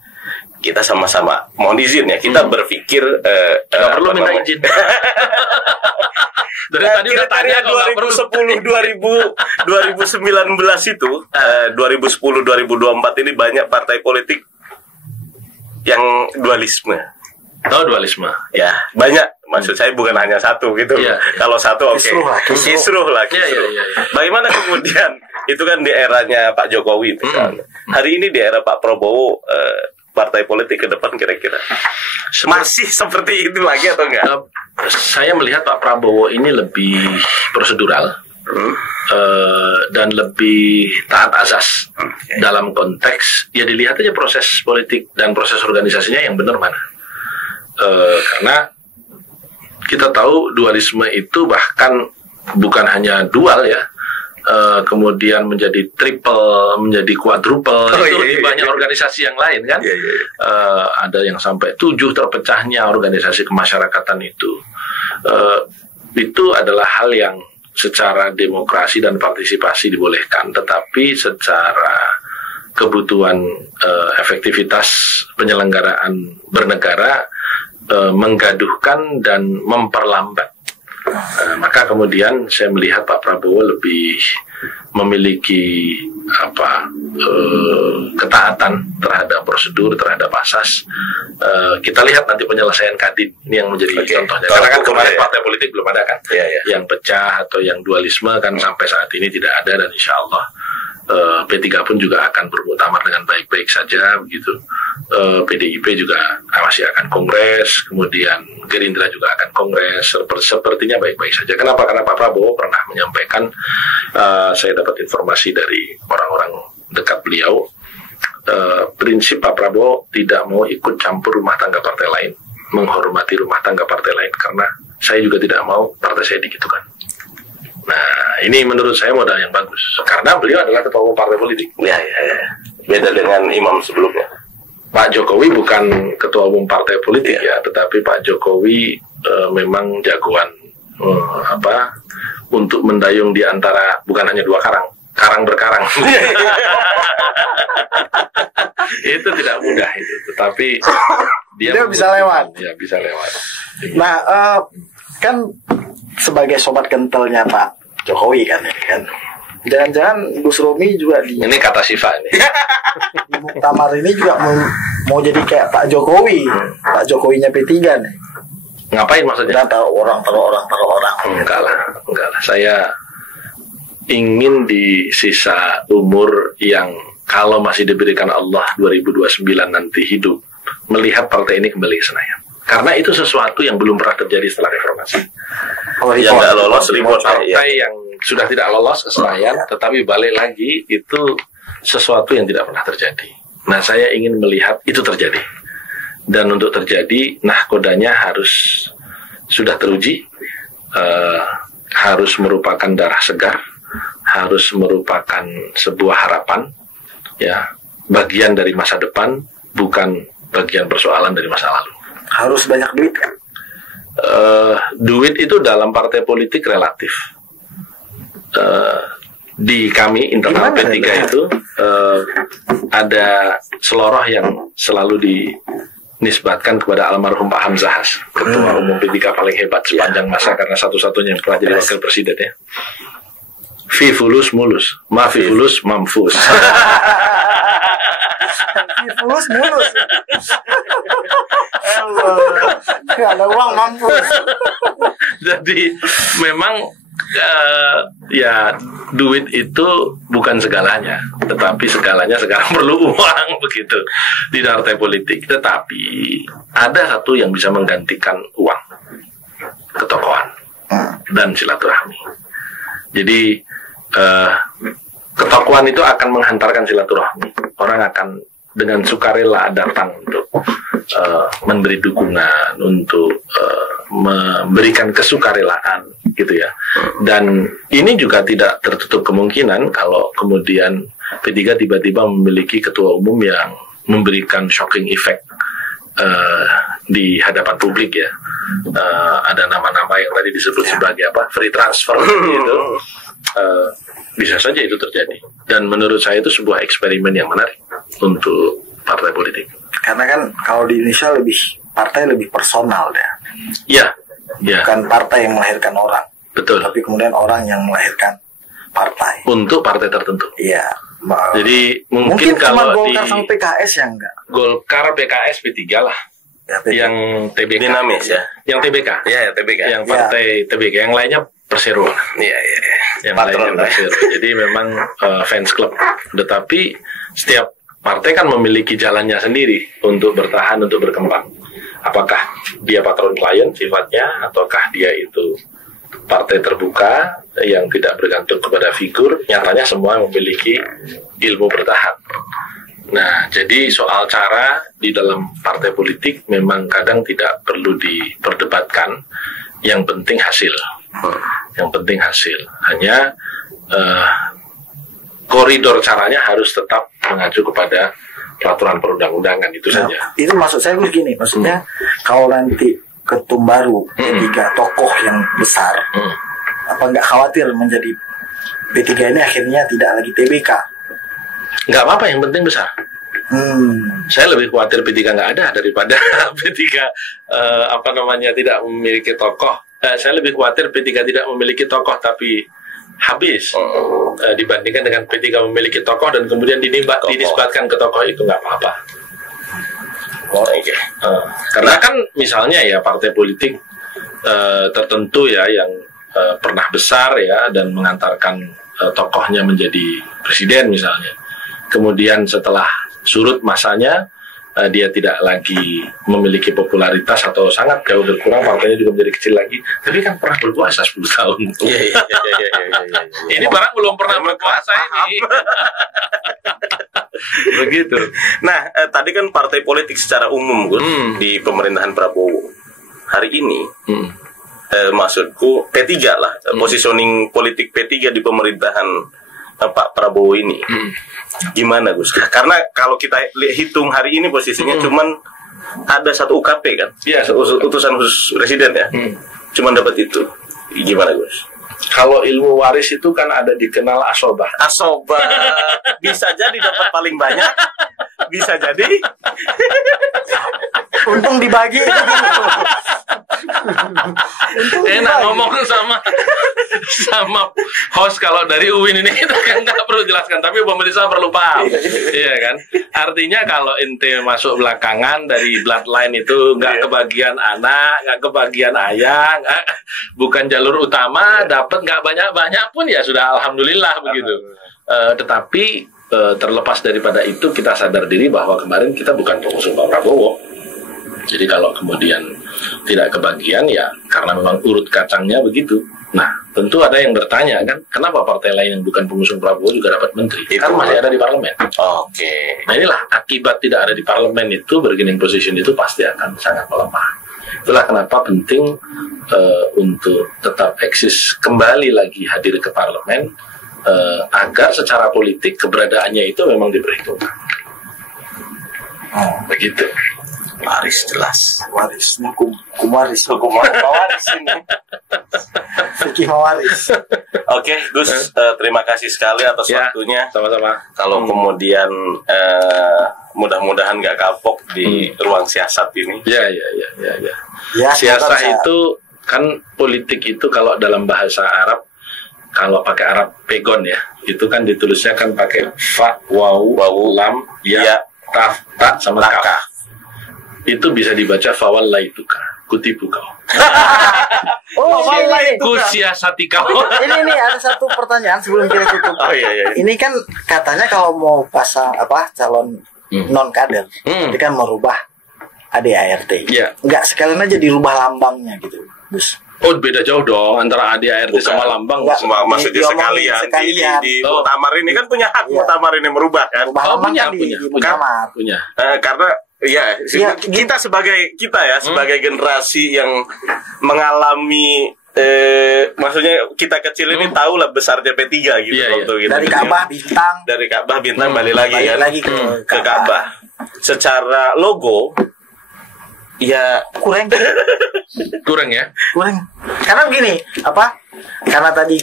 Kita sama-sama, mohon izin ya, kita berpikir nggak perlu minta izin. Dari tadi udah tanya 2010 2019 itu 2010-2024 ini banyak partai politik yang dualisme. Tahu dualisme? Ya, banyak. Maksud saya bukan hanya satu gitu. Kalau satu oke. Kisruh lah. Bagaimana kemudian itu kan di eranya Pak Jokowi misalnya. Hari ini di era Pak Prabowo, partai politik ke depan kira-kira masih seperti itu lagi atau enggak? Saya melihat Pak Prabowo ini lebih prosedural dan lebih taat azas dalam konteks ya dilihat aja proses politik dan proses organisasinya yang benar mana. Karena kita tahu dualisme itu bahkan bukan hanya dual ya, kemudian menjadi triple, menjadi quadruple, itu lebih banyak organisasi yang lain kan. Ada yang sampai 7 terpecahnya organisasi kemasyarakatan itu. Itu adalah hal yang secara demokrasi dan partisipasi dibolehkan, tetapi secara kebutuhan efektivitas penyelenggaraan bernegara menggaduhkan dan memperlambat. Maka kemudian saya melihat Pak Prabowo lebih memiliki ketaatan terhadap prosedur, terhadap asas. Kita lihat nanti penyelesaian Kadin ini yang menjadi contohnya. Karena kan kemarin partai politik belum ada kan, yang pecah atau yang dualisme kan sampai saat ini tidak ada, dan insya Allah P3 pun juga akan bermuktamar dengan baik-baik saja begitu. PDIP juga masih akan kongres, kemudian Gerindra juga akan kongres, sepertinya baik-baik saja. Kenapa? Karena Pak Prabowo pernah menyampaikan, saya dapat informasi dari orang-orang dekat beliau, prinsip Pak Prabowo tidak mau ikut campur rumah tangga partai lain, menghormati rumah tangga partai lain, karena saya juga tidak mau partai saya digitukan. Nah, ini menurut saya modal yang bagus, karena beliau adalah ketua umum partai politik. Beda dengan imam sebelumnya. Pak Jokowi bukan ketua umum partai politik ya, tetapi Pak Jokowi memang jagoan untuk mendayung di antara bukan hanya dua karang berkarang. Itu tidak mudah itu, tetapi dia bisa lewat. Ya, bisa lewat. Nah, kan sebagai sobat kentalnya Pak Jokowi kan, jangan-jangan Gus Romi juga ini kata Siva ini. Di muktamar ini juga mau jadi kayak Pak Jokowi, Pak Jokowinya P3 nih. Ngapain maksudnya? Taruh orang. Enggak lah. Saya ingin di sisa umur yang kalau masih diberikan Allah 2029 nanti hidup, melihat partai ini kembali ke Senayan. Karena itu sesuatu yang belum pernah terjadi setelah reformasi. Yang nggak lolos partai yang sudah tidak lolos ke Senayan, tetapi balik lagi, itu sesuatu yang tidak pernah terjadi. Nah, saya ingin melihat itu terjadi. Dan untuk terjadi, nahkodanya harus sudah teruji, harus merupakan darah segar, harus merupakan sebuah harapan, ya, bagian dari masa depan, bukan bagian persoalan dari masa lalu. Harus banyak duit kan? Duit itu dalam partai politik relatif. Di kami internal P3 itu ada seloroh yang selalu dinisbatkan kepada almarhum Pak Hamzah Has, ketua umum P3 paling hebat sepanjang masa, karena satu-satunya yang pernah jadi wakil presiden, ya. Fi fulus mulus, ma fi fulus mamfus. Fulus mulus. Nggak ada uang mampus. Jadi memang ya, duit itu bukan segalanya, tetapi segalanya sekarang perlu uang, begitu di partai politik. Tetapi ada satu yang bisa menggantikan uang: ketokohan dan silaturahmi. Jadi ketokohan itu akan menghantarkan silaturahmi. Orang akan dengan sukarela datang untuk memberi dukungan, untuk memberikan kesukarelaan, gitu ya. Dan ini juga tidak tertutup kemungkinan kalau kemudian P3 tiba-tiba memiliki ketua umum yang memberikan shocking effect di hadapan publik, ya. Ada nama-nama yang tadi disebut sebagai free transfer, gitu. Bisa saja itu terjadi. Dan menurut saya itu sebuah eksperimen yang menarik untuk partai politik. Karena kan kalau di Indonesia partai lebih personal, ya. Iya. Bukan partai yang melahirkan orang. Betul. Tapi kemudian orang yang melahirkan partai. Untuk partai tertentu. Iya. Jadi mungkin kalau Golkar sama PKS ya enggak? Golkar, PKS, P3 lah. Ya, yang TBK. Dinamis, ya. Yang TBK. Iya, TBK. Yang partai TBK. Yang lainnya Persero. Iya. Yang lainnya Persero. Jadi memang fans club. Tetapi setiap partai kan memiliki jalannya sendiri untuk bertahan, untuk berkembang. Apakah dia patron klien sifatnya, ataukah dia itu partai terbuka yang tidak bergantung kepada figur. Nyatanya semua memiliki ilmu bertahan. Nah, jadi soal cara di dalam partai politik memang kadang tidak perlu diperdebatkan. Yang penting hasil. Yang penting hasil. Hanya koridor caranya harus tetap mengacu kepada peraturan perundang-undangan, itu saja. Itu maksud saya begini, maksudnya kalau nanti ketum baru, tiga tokoh yang besar, apa nggak khawatir menjadi P3 ini akhirnya tidak lagi TBK? Nggak apa-apa, yang penting besar. Saya lebih khawatir P3 nggak ada daripada P3 tidak memiliki tokoh. Saya lebih khawatir P3 tidak memiliki tokoh tapi habis dibandingkan dengan P3 memiliki tokoh dan kemudian dinisbatkan ke tokoh itu. Nggak apa-apa. Karena kan misalnya ya partai politik tertentu ya yang pernah besar ya dan mengantarkan tokohnya menjadi presiden misalnya, kemudian setelah surut masanya dia tidak lagi memiliki popularitas atau sangat jauh berkurang, partainya juga menjadi kecil lagi, tapi kan pernah berkuasa 10 tahun. Iya. Ini barang belum pernah berkuasa ini. Begitu. Nah, tadi kan partai politik secara umum Gus, di pemerintahan Prabowo hari ini, maksudku P3 lah, positioning politik P3 di pemerintahan Pak Prabowo ini. Gimana Gus? Karena kalau kita hitung hari ini posisinya cuman ada satu UKP kan? Iya, utusan khusus presiden ya. Cuman dapat itu. Gimana Gus? Kalau ilmu waris itu kan ada dikenal asobah. Asobah bisa jadi dapat paling banyak, bisa jadi untung dibagi. Enak ngomong sama host kalau dari UIN ini kita kan nggak perlu jelaskan, tapi pemirsa perlu paham, iya kan? Artinya kalau ente masuk belakangan dari bloodline itu nggak kebagian anak, nggak kebagian ayah, bukan jalur utama, dapat nggak banyak pun ya sudah alhamdulillah begitu. Tetapi terlepas daripada itu kita sadar diri bahwa kemarin kita bukan pengusung Pak Prabowo. Jadi kalau kemudian tidak kebagian ya karena memang urut kacangnya begitu. Nah, tentu ada yang bertanya kan, kenapa partai lain yang bukan pengusung Prabowo juga dapat menteri? Kan masih ada di parlemen. Oke. Nah inilah akibat tidak ada di parlemen itu, bargaining position itu pasti akan sangat melemah. Itulah kenapa penting untuk tetap eksis kembali lagi hadir ke parlemen agar secara politik keberadaannya itu memang diperhitungkan. Begitu. Waris jelas. Waris, kumaris ini. Fikih mawaris. Oke, Gus, terima kasih sekali atas waktunya. Sama-sama. Kalau kemudian mudah-mudahan nggak kapok di ruang siasat ini. Ya. Siasat itu kan politik itu kalau dalam bahasa Arab, kalau pakai Arab pegon ya, itu kan ditulisnya kan pakai fa, waw, lam, ya, taf, ta sama kaf. Itu bisa dibaca fawallaituka, kutipu kau. Kusiasati kau. Ini ada satu pertanyaan sebelum kita tutup. Iya. Ini kan katanya kalau mau pasang calon non kader, itu kan merubah ADART. Iya. Enggak, sekalian aja dirubah lambangnya gitu, Gus. Oh, beda jauh dong antara ADART sama lambang. Maksudnya sekalian. Di Muktamar ini kan punya hak Muktamar ini merubah kan? Punya. Karena kita sebagai generasi yang mengalami maksudnya kita kecil ini tahu lah besarnya P3 gitu waktu gitu. Dari Ka'bah bintang balik lagi ke Ka'bah. Secara logo ya kurang ya. Karena begini, karena tadi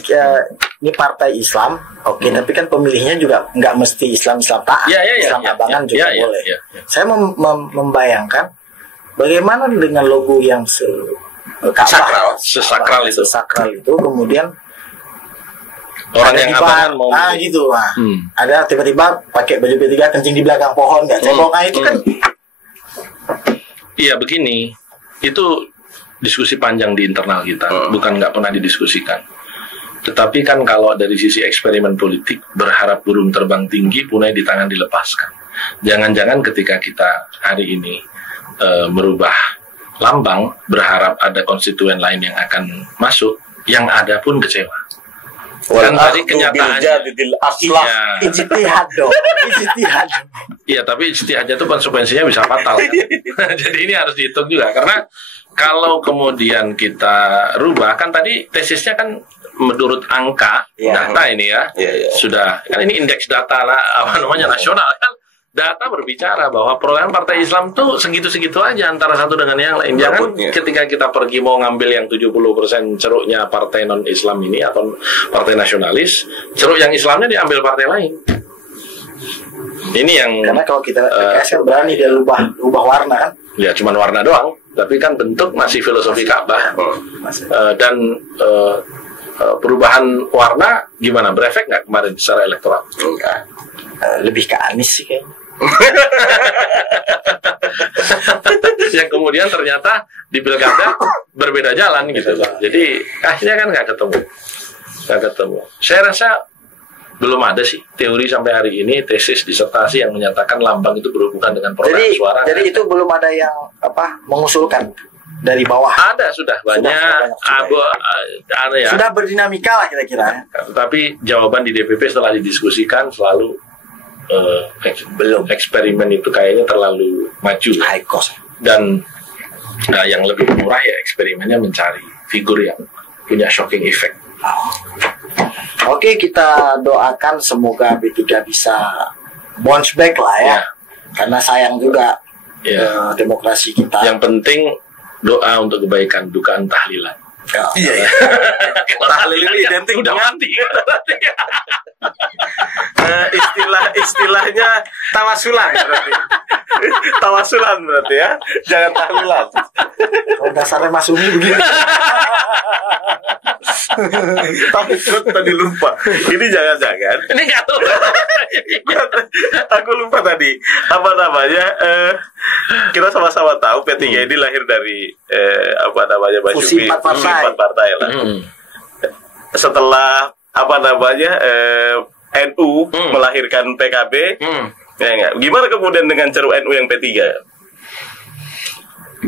ini partai Islam, tapi kan pemilihnya juga nggak mesti Islam taat, Islam abangan juga boleh. Saya membayangkan bagaimana dengan logo yang sesakral itu kemudian orang yang abangan mau gitu, ada tiba-tiba pakai baju P3 kencing di belakang pohon nggak cebong, itu kan. Iya begini, itu diskusi panjang di internal kita, bukan nggak pernah didiskusikan. Tetapi kan kalau dari sisi eksperimen politik, berharap burung terbang tinggi, punai di tangan dilepaskan. Jangan-jangan ketika kita hari ini merubah lambang, berharap ada konstituen lain yang akan masuk, yang ada pun kecewa. Kan tadi kenyataannya ijtihad dong. Iya, tapi ijtihadnya itu konsekuensinya bisa fatal kan? Jadi ini harus dihitung juga, karena kalau kemudian kita rubah, kan tadi tesisnya kan menurut angka data ini sudah kan ini indeks data nasional kan, data berbicara bahwa perolehan partai Islam tuh segitu-segitu aja antara satu dengan yang lain. Jangan ketika kita pergi mau ngambil yang 70% ceruknya partai non-Islam ini atau partai nasionalis, ceruk yang Islamnya diambil partai lain. Ini yang karena kalau kita berani dia ubah warna kan? Ya cuman warna doang, tapi kan bentuk masih filosofi Ka'bah. Dan perubahan warna gimana? Berefek nggak kemarin secara elektoral? Enggak. Lebih ke Anies sih kayaknya. Yang kemudian ternyata di pilkada berbeda jalan gitu. Jadi akhirnya kan nggak ketemu. Saya rasa belum ada sih teori sampai hari ini, tesis disertasi yang menyatakan lambang itu berhubungan dengan perolehan suara. Jadi itu belum ada yang mengusulkan dari bawah. Ada sudah banyak. Sudah berdinamika lah kira-kira. Tapi jawaban di DPP setelah didiskusikan selalu belum, eksperimen itu kayaknya terlalu maju, high cost. Dan yang lebih murah ya eksperimennya mencari figur yang punya shocking effect. Oke, kita doakan semoga B3 bisa bounce back lah ya. Karena sayang juga demokrasi kita. Yang penting doa untuk kebaikan, dukaan tahlilan. Iya. Tahlil ini identik udah dengan mati. istilahnya tawasulan berarti. Tawasulan berarti ya. Jangan tahlilan. Kalau dasarnya Mas Umi begini. Tadi lupa. Ini jangan-jangan. Ini nggak tahu. Aku lupa tadi. Apa namanya? Kita sama-sama tahu P3 ini lahir dari apa namanya? Fusi 4 partai lah. Setelah apa namanya? NU melahirkan PKB. Ya enggak. Gimana kemudian dengan ceruk NU yang P3?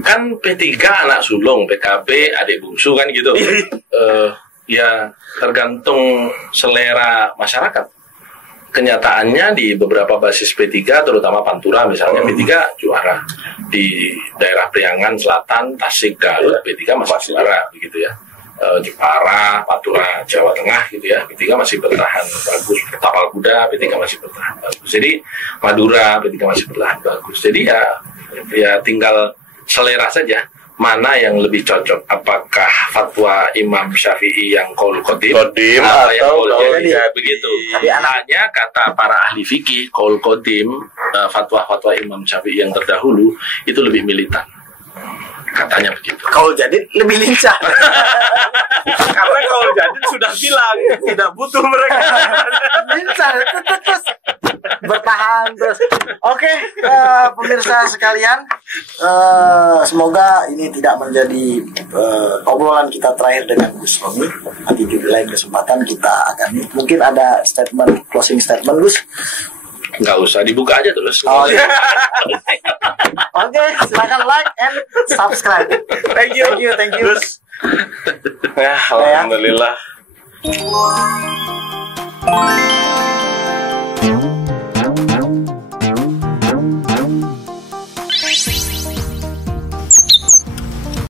Kan P3 anak sulung, PKB adik bungsu kan gitu. Ya tergantung selera masyarakat. Kenyataannya di beberapa basis P3, terutama Pantura misalnya, P3 juara. Di daerah Priangan Selatan, Tasik, Garut, P3 masih juara begitu ya. Jepara, Pantura, Jawa Tengah gitu ya, P3 masih bertahan bagus. Tapal Kuda, P3 masih bertahan bagus. Jadi Madura, P3 masih bertahan bagus. Jadi ya tinggal selera saja mana yang lebih cocok, apakah fatwa Imam Syafi'i yang qaul qadim atau yang qaul jadid begitu. Hanya kata para ahli fikih qaul qadim, fatwa-fatwa Imam Syafi'i yang terdahulu itu lebih militan, katanya begitu. Qaul jadid lebih lincah. Karena qaul jadid sudah bilang tidak butuh mereka. Lincah terus bertahan terus. Oke, pemirsa sekalian, semoga ini tidak menjadi obrolan kita terakhir dengan Gus Romi. Nanti di lain kesempatan kita akan mungkin ada closing statement Gus. Nggak usah, dibuka aja terus. Oh, iya. Oke, silakan like and subscribe. Thank you. Terus, alhamdulillah.